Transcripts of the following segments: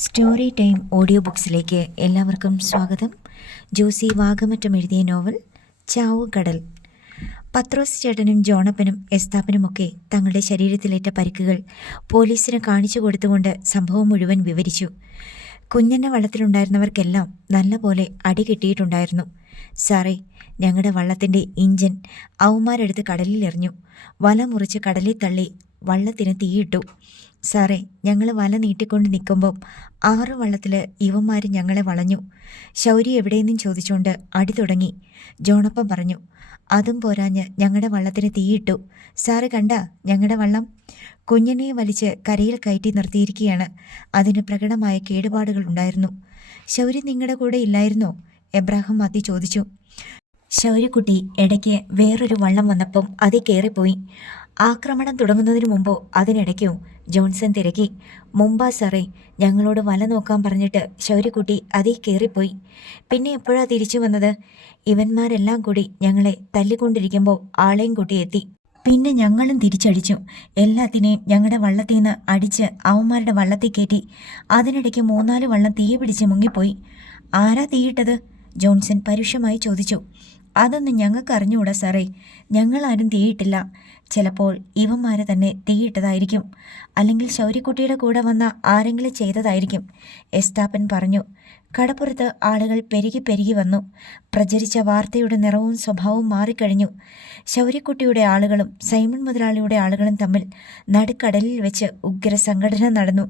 Story time audio ബുക്സിലേക്ക് എല്ലാവർക്കും സ്വാഗതം. ജോസി വാഗമറ്റം എഴുതിയ നോവൽ ചാവുകടൽ. പത്രോസ് ചേട്ടനും ജോണപ്പനും എസ്താപ്പനുമൊക്കെ തങ്ങളുടെ ശരീരത്തിലേറ്റ പരിക്കുകൾ പോലീസിന് കാണിച്ചു കൊടുത്തുകൊണ്ട് സംഭവം മുഴുവൻ വിവരിച്ചു. കുഞ്ഞെന്ന വള്ളത്തിലുണ്ടായിരുന്നവർക്കെല്ലാം നല്ല പോലെ അടി കിട്ടിയിട്ടുണ്ടായിരുന്നു. സാറേ, ഞങ്ങളുടെ വള്ളത്തിൻ്റെ ഇഞ്ചൻ അവന്മാരെടുത്ത് കടലിൽ എറിഞ്ഞു. വല മുറിച്ച് കടലിൽ തള്ളി വള്ളത്തിന് തീയിട്ടു. സാറേ, ഞങ്ങൾ വല നീട്ടിക്കൊണ്ട് നിൽക്കുമ്പം 6 വള്ളത്തിൽ ഇവന്മാർ ഞങ്ങളെ വളഞ്ഞു. ശൗരി എവിടെയെന്നും ചോദിച്ചുകൊണ്ട് അടി തുടങ്ങി. ജോണപ്പൻ പറഞ്ഞു, അതും പോരാഞ്ഞ് ഞങ്ങളുടെ വള്ളത്തിന് തീയിട്ടു. സാറ് കണ്ട ഞങ്ങളുടെ വള്ളം? കുഞ്ഞിനെ വലിച്ച് കരയിൽ കയറ്റി നിർത്തിയിരിക്കുകയാണ്. അതിന് പ്രകടമായ കേടുപാടുകൾ ഉണ്ടായിരുന്നു. ശൗരി നിങ്ങളുടെ കൂടെ ഇല്ലായിരുന്നോ? എബ്രാഹിം മാത്യു ചോദിച്ചു. ശൗര്യക്കുട്ടി ഇടയ്ക്ക് വേറൊരു വള്ളം വന്നപ്പം അതിൽ കയറിപ്പോയി. ആക്രമണം തുടങ്ങുന്നതിന് മുമ്പോ അതിനിടയ്ക്കോ? ജോൺസൺ തിരക്കി. മുമ്പാ സാറേ, ഞങ്ങളോട് വല നോക്കാൻ പറഞ്ഞിട്ട് ശൗര്യക്കുട്ടി അതിൽ കയറിപ്പോയി. പിന്നെ എപ്പോഴാ തിരിച്ചു വന്നത്? ഇവന്മാരെല്ലാം കൂടി ഞങ്ങളെ തല്ലിക്കൊണ്ടിരിക്കുമ്പോൾ ആളെയും കൂട്ടി എത്തി. പിന്നെ ഞങ്ങളും തിരിച്ചടിച്ചു. എല്ലാത്തിനെയും ഞങ്ങളുടെ വള്ളത്തിൽ നിന്ന് അടിച്ച് അവന്മാരുടെ വള്ളത്തിൽ കയറ്റി. അതിനിടയ്ക്ക് 3-4 വള്ളം തീ പിടിച്ച് മുങ്ങിപ്പോയി. ആരാ തീയിട്ടത്? ജോൺസൺ പരുഷമായി ചോദിച്ചു. അതൊന്നും ഞങ്ങൾക്ക് അറിഞ്ഞുകൂടാ സാറേ. ഞങ്ങളാരും തീയിട്ടില്ല. ചിലപ്പോൾ ഇവന്മാരെ തന്നെ തീയിട്ടതായിരിക്കും. അല്ലെങ്കിൽ ശൗര്യക്കുട്ടിയുടെ കൂടെ വന്ന ആരെങ്കിലും ചെയ്തതായിരിക്കും, എസ്താപ്പൻ പറഞ്ഞു. കടപ്പുറത്ത് ആളുകൾ പെരുകി വന്നു. പ്രചരിച്ച വാർത്തയുടെ നിറവും സ്വഭാവവും മാറിക്കഴിഞ്ഞു. ശൗര്യക്കുട്ടിയുടെ ആളുകളും സൈമൺ മുതലാളിയുടെ ആളുകളും തമ്മിൽ നടുക്കടലിൽ വെച്ച് ഉഗ്ര സംഘടന നടന്നു.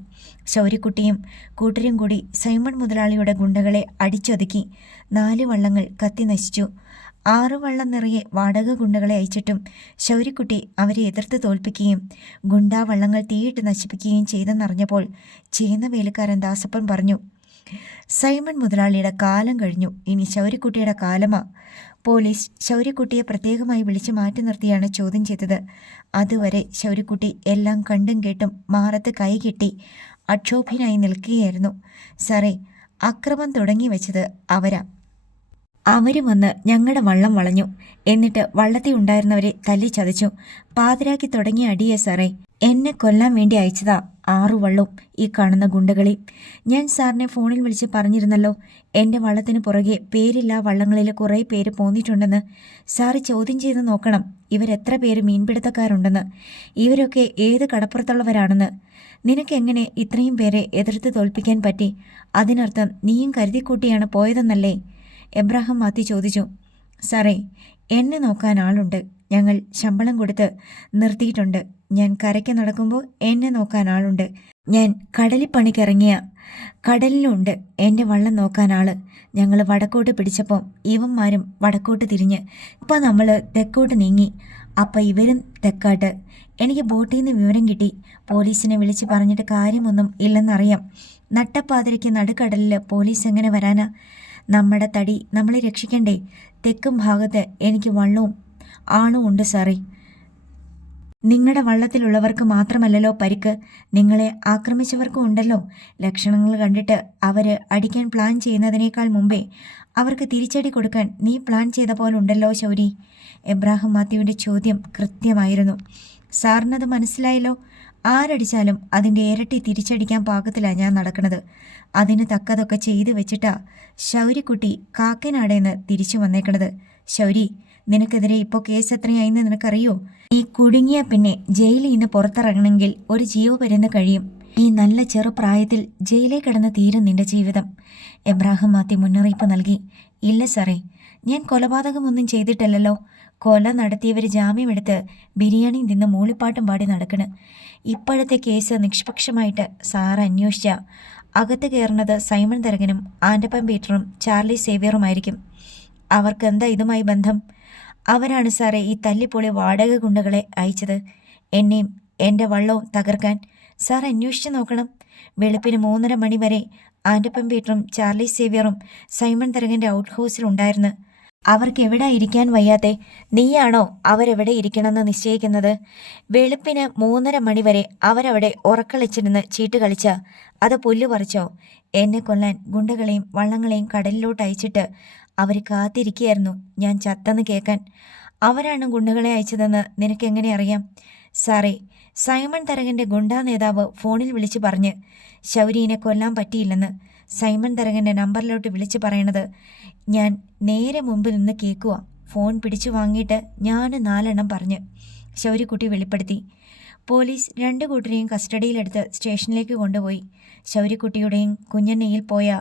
ശൗര്യക്കുട്ടിയും കൂട്ടരും കൂടി സൈമൺ മുതലാളിയുടെ ഗുണ്ടകളെ അടിച്ചൊതുക്കി. 4 വള്ളങ്ങൾ കത്തി നശിച്ചു. 6 വള്ളം നിറയെ വാടക ഗുണ്ടകളെ അയച്ചിട്ടും ശൗര്യക്കുട്ടി അവരെ എതിർത്ത് തോൽപ്പിക്കുകയും ഗുണ്ടാ വള്ളങ്ങൾ തീയിട്ട് നശിപ്പിക്കുകയും ചെയ്തെന്നറിഞ്ഞപ്പോൾ ചെയ്യുന്ന വേലക്കാരൻ ദാസപ്പൻ പറഞ്ഞു, സൈമൺ മുതലാളിയുടെ കാലം കഴിഞ്ഞു. ഇനി ശൗര്യക്കുട്ടിയുടെ കാലമാ. പോലീസ് ശൗര്യക്കുട്ടിയെ പ്രത്യേകമായി വിളിച്ചു മാറ്റി നിർത്തിയാണ് ചോദ്യം ചെയ്തത്. അതുവരെ ശൗര്യക്കുട്ടി എല്ലാം കണ്ടും കേട്ടും മാറത്ത് കൈകെട്ടി അക്ഷോഭ്യനായി നിൽക്കുകയായിരുന്നു. സാറേ, അക്രമം തുടങ്ങി വെച്ചത് അവരാ. അവർ വന്ന് ഞങ്ങളുടെ വള്ളം വളഞ്ഞു. എന്നിട്ട് വള്ളത്തിൽ ഉണ്ടായിരുന്നവരെ തല്ലി ചതച്ചു. പാതിരാക്കി തുടങ്ങിയ അടിയേ സാറേ. എന്നെ കൊല്ലാൻ വേണ്ടി അയച്ചതാ 6 വള്ളവും ഈ കാണുന്ന ഗുണ്ടകളെ. ഞാൻ സാറിനെ ഫോണിൽ വിളിച്ച് പറഞ്ഞിരുന്നല്ലോ, എൻ്റെ വള്ളത്തിന് പുറകെ പേരില്ലാ വള്ളങ്ങളിൽ കുറേ പേര് പോന്നിട്ടുണ്ടെന്ന്. സാറ് ചോദ്യം ചെയ്ത് നോക്കണം ഇവരെത്ര പേര് മീൻപിടുത്തക്കാരുണ്ടെന്ന്, ഇവരൊക്കെ ഏത് കടപ്പുറത്തുള്ളവരാണെന്ന്. നിനക്കെങ്ങനെ ഇത്രയും പേരെ എതിർത്ത് തോൽപ്പിക്കാൻ പറ്റി? അതിനർത്ഥം നീയും കരുതിക്കൂട്ടിയാണ് പോയതെന്നല്ലേ? എബ്രാഹിം മാത്യു ചോദിച്ചു. സാറേ, എന്നെ നോക്കാൻ ആളുണ്ട്. ഞങ്ങൾ ശമ്പളം കൊടുത്ത് നിർത്തിയിട്ടുണ്ട്. ഞാൻ കരയ്ക്ക് നടക്കുമ്പോൾ എന്നെ നോക്കാൻ ആളുണ്ട്. ഞാൻ കടലിൽ പണിക്കിറങ്ങിയ കടലിലുണ്ട് എൻ്റെ വള്ളം നോക്കാൻ ആള്. ഞങ്ങൾ വടക്കോട്ട് പിടിച്ചപ്പോൾ ഇവന്മാരും വടക്കോട്ട് തിരിഞ്ഞ്. ഇപ്പം നമ്മൾ തെക്കോട്ട് നീങ്ങി. അപ്പം ഇവരും തെക്കാട്ട്. എനിക്ക് ബോട്ടിൽ നിന്ന് വിവരം കിട്ടി. പോലീസിനെ വിളിച്ച് പറഞ്ഞിട്ട് കാര്യമൊന്നും ഇല്ലെന്നറിയാം. നട്ടപ്പാതിരയ്ക്ക് നടുക്കടലിൽ പോലീസ് എങ്ങനെ വരാനാ? നമ്മുടെ തടി നമ്മളെ രക്ഷിക്കണ്ടേ? തെക്കും ഭാഗത്ത് എനിക്ക് വള്ളവും ആളും ഉണ്ട് സാറേ. നിങ്ങളുടെ വള്ളത്തിലുള്ളവർക്ക് മാത്രമല്ലല്ലോ പരിക്ക്, നിങ്ങളെ ആക്രമിച്ചവർക്കും ഉണ്ടല്ലോ. ലക്ഷണങ്ങൾ കണ്ടിട്ട് അവർ അടിക്കാൻ പ്ലാൻ ചെയ്യുന്നതിനേക്കാൾ മുമ്പേ അവർക്ക് തിരിച്ചടി കൊടുക്കാൻ നീ പ്ലാൻ ചെയ്ത പോലുണ്ടല്ലോ ശൗരി. എബ്രാഹിം മാത്യുവിൻ്റെ ചോദ്യം കൃത്യമായിരുന്നു. സാറിനത് മനസ്സിലായല്ലോ. ആരടിച്ചാലും അതിൻ്റെ ഇരട്ടി തിരിച്ചടിക്കാൻ പാകത്തിലാണ് ഞാൻ നടക്കുന്നത്. അതിന് തക്കതൊക്കെ ചെയ്തു വെച്ചിട്ടാ ശൗര്യക്കുട്ടി കാക്കനാടേന്ന് തിരിച്ചു വന്നേക്കണത്. ശൗരി, നിനക്കെതിരെ ഇപ്പോൾ കേസ് എത്രയായിന്ന് നിനക്കറിയോ? ഈ കുടുങ്ങിയ പിന്നെ ജയിലിൽ നിന്ന് പുറത്തിറങ്ങണമെങ്കിൽ ഒരു ജീവപര്യന്തം കഴിയും. ഈ നല്ല ചെറുപ്രായത്തിൽ ജയിലിൽ കിടന്ന് തീരും നിന്റെ ജീവിതം. എബ്രാഹിം മാത്യു മുന്നറിയിപ്പ് നൽകി. ഇല്ല സാറേ, ഞാൻ കൊലപാതകമൊന്നും ചെയ്തിട്ടില്ലല്ലോ. കൊല നടത്തിയവർ ജാമ്യമെടുത്ത് ബിരിയാണി തിന്ന് മൂളിപ്പാട്ടും പാടി നടക്കണ്. ഇപ്പോഴത്തെ കേസ് നിഷ്പക്ഷമായിട്ട് സാറ് അന്വേഷിച്ച അകത്ത് കയറുന്നത് സൈമൺ തരകനും ആൻഡപ്പൻ പീറ്ററും ചാർലി സേവ്യറുമായിരിക്കും. അവർക്കെന്താ ഇതുമായി ബന്ധം? അവരാണ് സാറേ ഈ തല്ലിപ്പൊളി വാടക ഗുണ്ടകളെ അയച്ചത്, എന്നെയും എൻ്റെ വള്ളവും തകർക്കാൻ. സാർ അന്വേഷിച്ച് നോക്കണം. വെളുപ്പിന് 3:30 മണി വരെ ആൻഡപ്പൻ പീറ്ററും ചാർലി സേവ്യറും സൈമൺ തരകൻ്റെ ഔട്ട് ഹൗസിലുണ്ടായിരുന്നു. അവർക്ക് എവിടെ ഇരിക്കാൻ വയ്യാത്തെ? നീയാണോ അവരെവിടെ ഇരിക്കണമെന്ന് നിശ്ചയിക്കുന്നത്? വെളുപ്പിന് 3:30 മണി വരെ അവരവിടെ ഉറക്കളിച്ചിരുന്ന് ചീട്ട് കളിച്ച അത് പുല്ല് പറിച്ചോ? എന്നെ കൊല്ലാൻ ഗുണ്ടകളെയും വള്ളങ്ങളെയും കടലിലോട്ട് അയച്ചിട്ട് അവർ കാത്തിരിക്കുകയായിരുന്നു ഞാൻ ചത്തെന്ന് കേൾക്കാൻ. അവരാണ് ഗുണ്ടകളെ അയച്ചതെന്ന് നിനക്കെങ്ങനെ അറിയാം? സാറേ, സൈമൺ തരകന്റെ ഗുണ്ടാ നേതാവ് ഫോണിൽ വിളിച്ചു പറഞ്ഞ് ശൗര്യനെ കൊല്ലാൻ പറ്റിയില്ലെന്ന്. സൈമൺ തരകന്റെ നമ്പറിലോട്ട് വിളിച്ചു പറയണത് ഞാൻ നേരെ മുമ്പിൽ നിന്ന് കേൾക്കുക. ഫോൺ പിടിച്ചു വാങ്ങിയിട്ട് ഞാൻ 4 എണ്ണം പറഞ്ഞ് ശൗര്യക്കുട്ടി വെളിപ്പെടുത്തി. പോലീസ് 2 കൂട്ടരെയും കസ്റ്റഡിയിലെടുത്ത് സ്റ്റേഷനിലേക്ക് കൊണ്ടുപോയി. ശൗര്യക്കുട്ടിയുടെയും കുഞ്ഞണ്ണയിൽ പോയ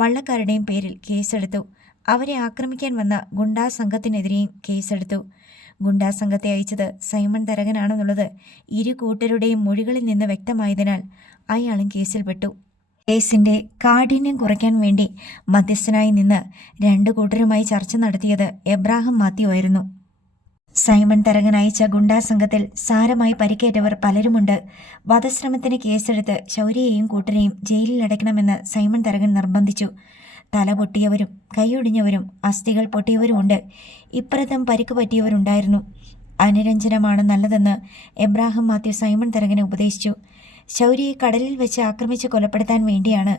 വള്ളക്കാരുടെയും പേരിൽ കേസെടുത്തു. അവരെ ആക്രമിക്കാൻ വന്ന ഗുണ്ടാ സംഘത്തിനെതിരെയും കേസെടുത്തു. ഗുണ്ടാ സംഘത്തെ അയച്ചത് സൈമൺ തരകനാണെന്നുള്ളത് 2 കൂട്ടരുടെയും മൊഴികളിൽ നിന്ന് വ്യക്തമായതിനാൽ അയാളും കേസിൽപ്പെട്ടു. കേസിന്റെ കാഠിന്യം കുറയ്ക്കാൻ വേണ്ടി മധ്യസ്ഥനായി നിന്ന് 2 കൂട്ടരുമായി ചർച്ച നടത്തിയത് എബ്രാഹിം മാത്യു ആയിരുന്നു. സൈമൺ തരകൻ അയച്ച ഗുണ്ടാ സംഘത്തിൽ സാരമായി പരിക്കേറ്റവർ പലരുമുണ്ട്. വധശ്രമത്തിന് കേസെടുത്ത് ശൗര്യയെയും കൂട്ടരെയും ജയിലിൽ അടയ്ക്കണമെന്ന് സൈമൺ തരകൻ നിർബന്ധിച്ചു. തല പൊട്ടിയവരും കൈയൊടിഞ്ഞവരും അസ്ഥികൾ പൊട്ടിയവരുമുണ്ട്. ഇപ്പുറത്തും പരിക്ക് പറ്റിയവരുണ്ടായിരുന്നു. അനുരഞ്ജനമാണ് നല്ലതെന്ന് എബ്രാഹിം മാത്യു സൈമൺ തരകനെ ഉപദേശിച്ചു. ശൗര്യയെ കടലിൽ വെച്ച് ആക്രമിച്ച് കൊലപ്പെടുത്താൻ വേണ്ടിയാണ്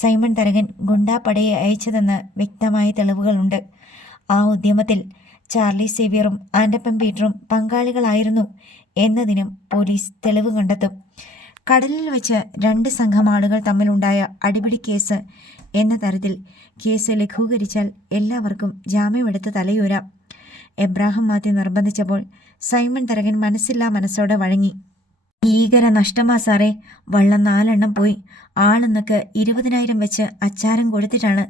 സൈമൺ തരകൻ ഗുണ്ടാപ്പടയെ അയച്ചതെന്ന് വ്യക്തമായ തെളിവുകളുണ്ട്. ആ ഉദ്യമത്തിൽ ചാർലി സേവ്യറും ആൻഡപ്പൻ പീറ്ററും പങ്കാളികളായിരുന്നു എന്നതിനും പോലീസ് തെളിവ് കണ്ടെത്തും. കടലിൽ വെച്ച് 2 സംഘം ആളുകൾ തമ്മിലുണ്ടായ അടിപിടി കേസ് എന്ന തരത്തിൽ കേസ് ലഘൂകരിച്ചാൽ എല്ലാവർക്കും ജാമ്യമെടുത്ത് തലയൂരാം. എബ്രാഹിം മാത്യു നിർബന്ധിച്ചപ്പോൾ സൈമൺ തരകൻ മനസ്സില്ലാ മനസ്സോടെ വഴങ്ങി. ഭീകര നഷ്ടമാ സാറേ, വള്ളം 4 എണ്ണം പോയി. ആളെന്നൊക്കെ 20,000 വെച്ച് അച്ചാരം കൊടുത്തിട്ടാണ്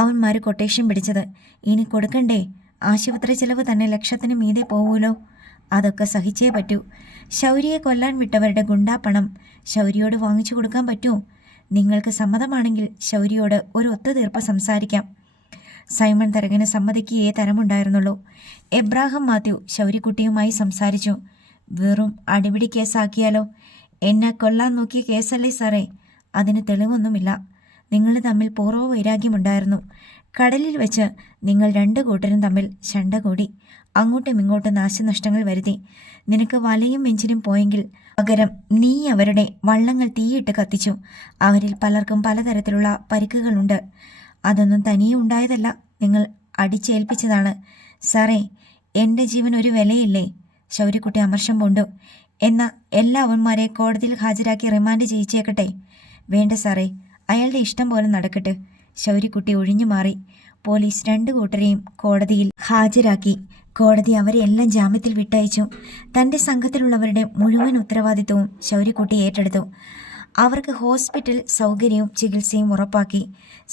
അവന്മാർ കൊട്ടേഷൻ പിടിച്ചത്. ഇനി കൊടുക്കണ്ടേ? ആശുപത്രി ചെലവ് തന്നെ ലക്ഷത്തിന് മീതെ പോവൂലോ. അതൊക്കെ സഹിച്ചേ പറ്റൂ. ശൗര്യയെ കൊല്ലാൻ വിട്ടവരുടെ ഗുണ്ടാപ്പണം ശൗര്യയോട് വാങ്ങിച്ചു കൊടുക്കാൻ പറ്റുമോ? നിങ്ങൾക്ക് സമ്മതമാണെങ്കിൽ ശൗര്യയോട് ഒരു ഒത്തുതീർപ്പ് സംസാരിക്കാം. സൈമൺ തരകന് സമ്മതിക്കുകയേ തരമുണ്ടായിരുന്നുള്ളൂ. എബ്രാഹിം മാത്യു ശൗര്യക്കുട്ടിയുമായി സംസാരിച്ചു. വെറും അടിപിടി കേസാക്കിയാലോ? എന്നെ കൊല്ലാൻ നോക്കിയ കേസല്ലേ സാറേ? അതിന് തെളിവൊന്നുമില്ല. നിങ്ങൾ തമ്മിൽ പൂർവ്വ വൈരാഗ്യമുണ്ടായിരുന്നു. കടലിൽ വെച്ച് നിങ്ങൾ 2 കൂട്ടരും തമ്മിൽ ശണ്ട കൂടി. അങ്ങോട്ടും ഇങ്ങോട്ടും നാശനഷ്ടങ്ങൾ വരുത്തി. നിനക്ക് വലയും എഞ്ചിനും പോയെങ്കിൽ പകരം നീ അവരുടെ വള്ളങ്ങൾ തീയിട്ട് കത്തിച്ചു. അവരിൽ പലർക്കും പലതരത്തിലുള്ള പരിക്കുകളുണ്ട്. അതൊന്നും തനിയെ ഉണ്ടായതല്ല, നിങ്ങൾ അടിച്ചേൽപ്പിച്ചതാണ്. സാറേ, എൻ്റെ ജീവൻ ഒരു വിലയില്ലേ? ശൗര്യക്കുട്ടി അമർഷം പൂണ്ടു. എന്നാൽ എല്ലാവന്മാരെ കോടതിയിൽ ഹാജരാക്കി റിമാൻഡ് ചെയ്യിച്ചേക്കട്ടെ? വേണ്ട സാറേ, അയാളുടെ ഇഷ്ടം പോലെ നടക്കട്ടെ. ശൗര്യക്കുട്ടി ഒഴിഞ്ഞു മാറി. പോലീസ് 2 കൂട്ടരെയും കോടതിയിൽ ഹാജരാക്കി. കോടതി അവരെ എല്ലാം ജാമ്യത്തിൽ വിട്ടയച്ചു. തൻ്റെ സംഘത്തിലുള്ളവരുടെ മുഴുവൻ ഉത്തരവാദിത്വവും ശൗര്യക്കുട്ടി ഏറ്റെടുത്തു. അവർക്ക് ഹോസ്പിറ്റൽ സൗകര്യവും ചികിത്സയും ഉറപ്പാക്കി.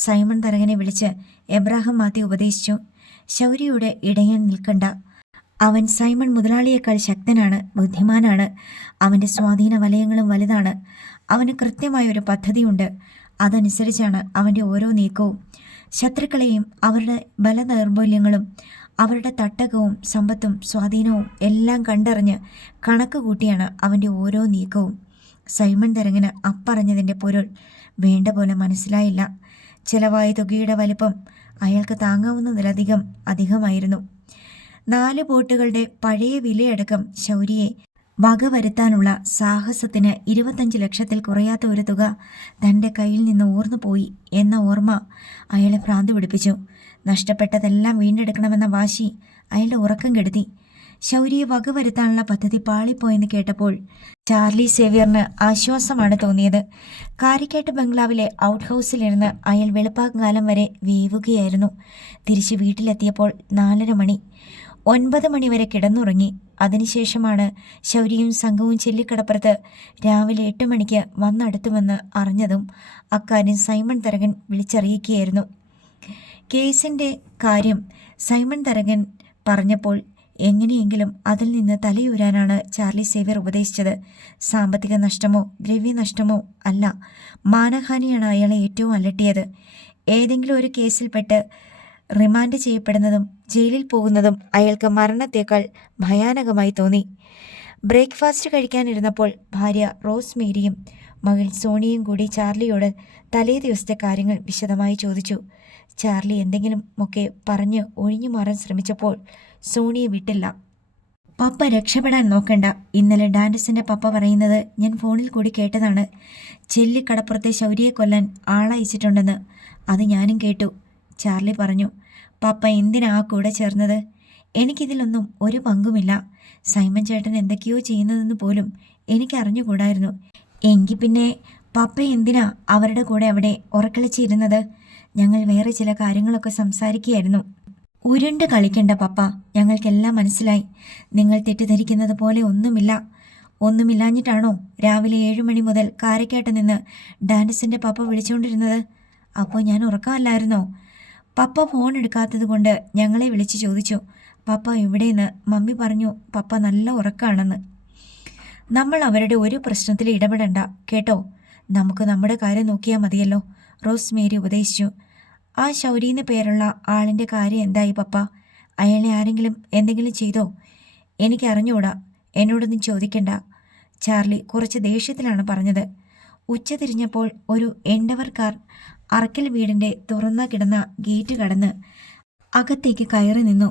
സൈമൺ തരകനെ വിളിച്ച് എബ്രാഹിം മാത്യു ഉപദേശിച്ചു. ശൗര്യയുടെ ഇടയാൻ നിൽക്കണ്ട. അവൻ സൈമൺ മുതലാളിയേക്കാൾ ശക്തനാണ്, ബുദ്ധിമാനാണ്. അവൻ്റെ സ്വാധീന വലയങ്ങളും വലുതാണ്. അവന് കൃത്യമായൊരു പദ്ധതിയുണ്ട്. അതനുസരിച്ചാണ് അവൻ്റെ ഓരോ നീക്കവും. ശത്രുക്കളെയും അവരുടെ ബലദൗർബല്യങ്ങളും അവരുടെ തട്ടകവും സമ്പത്തും സ്വാധീനവും എല്ലാം കണ്ടറിഞ്ഞ് കണക്ക് കൂട്ടിയാണ് അവൻ്റെ ഓരോ നീക്കവും. സൈമൺ തരകന് അപ്പറഞ്ഞതിൻ്റെ പൊരുൾ വേണ്ട പോലെ മനസ്സിലായില്ല. ചെലവായ തുകയുടെ വലിപ്പം അയാൾക്ക് താങ്ങാവുന്നതിലധികം അധികമായിരുന്നു. 4 ബോട്ടുകളുടെ പഴയ വിലയടക്കം ശൗര്യയെ വകവരുത്താനുള്ള സാഹസത്തിന് 25 ലക്ഷത്തിൽ കുറയാത്ത ഒരു തുക തൻ്റെ കയ്യിൽ നിന്ന് ഓർന്നു പോയി എന്ന ഓർമ്മ അയാളെ ഭ്രാന്ത് പിടിപ്പിച്ചു. നഷ്ടപ്പെട്ടതെല്ലാം വീണ്ടെടുക്കണമെന്ന വാശി അയാളുടെ ഉറക്കം കെടുത്തി. ശൗര്യയെ വകവരുത്താനുള്ള പദ്ധതി പാളിപ്പോയെന്ന് കേട്ടപ്പോൾ ചാർലി സേവ്യറിന് ആശ്വാസമാണ് തോന്നിയത്. കാരിക്കാട്ട് ബംഗ്ലാവിലെ ഔട്ട് ഹൗസിലിരുന്ന് അയാൾ വെളുപ്പാങ്കാലം വരെ വീവുകയായിരുന്നു. തിരിച്ച് വീട്ടിലെത്തിയപ്പോൾ 4:30 മണി. 9 മണി വരെ കിടന്നുറങ്ങി. അതിനുശേഷമാണ് ശൗര്യയും സംഘവും ചെല്ലിക്കടപ്പുറത്ത് രാവിലെ 8 മണിക്ക് വന്നടുത്തുമെന്ന് അറിഞ്ഞതും അക്കാര്യം സൈമൺ തരകൻ വിളിച്ചറിയിക്കുകയായിരുന്നു. കേസിൻ്റെ കാര്യം സൈമൺ തരകൻ പറഞ്ഞപ്പോൾ എങ്ങനെയെങ്കിലും അതിൽ നിന്ന് തലയൂരാനാണ് ചാർലി സേവ്യർ ഉപദേശിച്ചത്. സാമ്പത്തിക നഷ്ടമോ ദ്രവ്യനഷ്ടമോ അല്ല, മാനഹാനിയാണ് അയാളെ ഏറ്റവും അലട്ടിയത്. ഏതെങ്കിലും ഒരു കേസിൽപ്പെട്ട് റിമാൻഡ് ചെയ്യപ്പെടുന്നതും ജയിലിൽ പോകുന്നതും അയാൾക്ക് മരണത്തേക്കാൾ ഭയാനകമായി തോന്നി. ബ്രേക്ക്ഫാസ്റ്റ് കഴിക്കാനിരുന്നപ്പോൾ ഭാര്യ റോസ് മേരിയും മകൾ സോണിയും കൂടി ചാർലിയോട് തലേ ദിവസത്തെ കാര്യങ്ങൾ വിശദമായി ചോദിച്ചു. ചാർലി എന്തെങ്കിലും ഒക്കെ പറഞ്ഞ് ഒഴിഞ്ഞു മാറാൻ ശ്രമിച്ചപ്പോൾ സോണിയെ വിട്ടില്ല. പപ്പ രക്ഷപ്പെടാൻ നോക്കണ്ട. ഇന്നലെ ഡാൻഡസിൻ്റെ പപ്പ പറയുന്നത് ഞാൻ ഫോണിൽ കൂടി കേട്ടതാണ്. ചെല്ലിക്കടപ്പുറത്തെ ശൗര്യയെ കൊല്ലാൻ ആളയച്ചിട്ടുണ്ടെന്ന്. അത് ഞാനും കേട്ടു. ചാർലി പറഞ്ഞു. പപ്പ എന്തിനാ കൂടെ ചേർന്നത്? എനിക്കിതിലൊന്നും ഒരു പങ്കുമില്ല. സൈമൺ ചേട്ടൻ എന്തൊക്കെയോ ചെയ്യുന്നതെന്ന് പോലും എനിക്കറിഞ്ഞുകൂടായിരുന്നു. എങ്കിൽ പിന്നെ പപ്പ എന്തിനാ അവരുടെ കൂടെ അവിടെ ഉറക്കളിച്ചിരുന്നത്? ഞങ്ങൾ വേറെ ചില കാര്യങ്ങളൊക്കെ സംസാരിക്കുകയായിരുന്നു. ഉരുണ്ട് കളിക്കണ്ട പപ്പ, ഞങ്ങൾക്കെല്ലാം മനസ്സിലായി. നിങ്ങൾ തെറ്റിദ്ധരിക്കുന്നത് പോലെ ഒന്നുമില്ലാഞ്ഞിട്ടാണോ രാവിലെ 7 മണി മുതൽ കാരക്കാട്ട് നിന്ന് ഡാനിസിൻ്റെ പപ്പ വിളിച്ചുകൊണ്ടിരുന്നത്? അപ്പോൾ ഞാൻ ഉറക്കമല്ലായിരുന്നോ? പപ്പ ഫോൺ എടുക്കാത്തത് കൊണ്ട് ഞങ്ങളെ വിളിച്ച് ചോദിച്ചു, പപ്പ എവിടെയെന്ന്. മമ്മി പറഞ്ഞു പപ്പ നല്ല ഉറക്കമാണെന്ന്. നമ്മൾ അവരുടെ ഒരു പ്രശ്നത്തിൽ ഇടപെടണ്ട കേട്ടോ, നമുക്ക് നമ്മുടെ കാര്യം നോക്കിയാൽ മതിയല്ലോ, റോസ്മേരി ഉപദേശിച്ചു. ആ ശൗരീന്ന് പേരുള്ള ആളിൻ്റെ കാര്യം എന്തായി പപ്പ? അയാളെ ആരെങ്കിലും എന്തെങ്കിലും ചെയ്തോ? എനിക്കറിഞ്ഞൂടാ, എന്നോടൊന്നും ചോദിക്കണ്ട. ചാർലി കുറച്ച് ദേഷ്യത്തിലാണ് പറഞ്ഞത്. ഉച്ച തിരിഞ്ഞപ്പോൾ ഒരു എൻഡവർ കാർ അറക്കൽ വീടിൻ്റെ തുറന്ന കിടന്ന ഗേറ്റ് കടന്ന് അകത്തേക്ക് കയറി നിന്നു.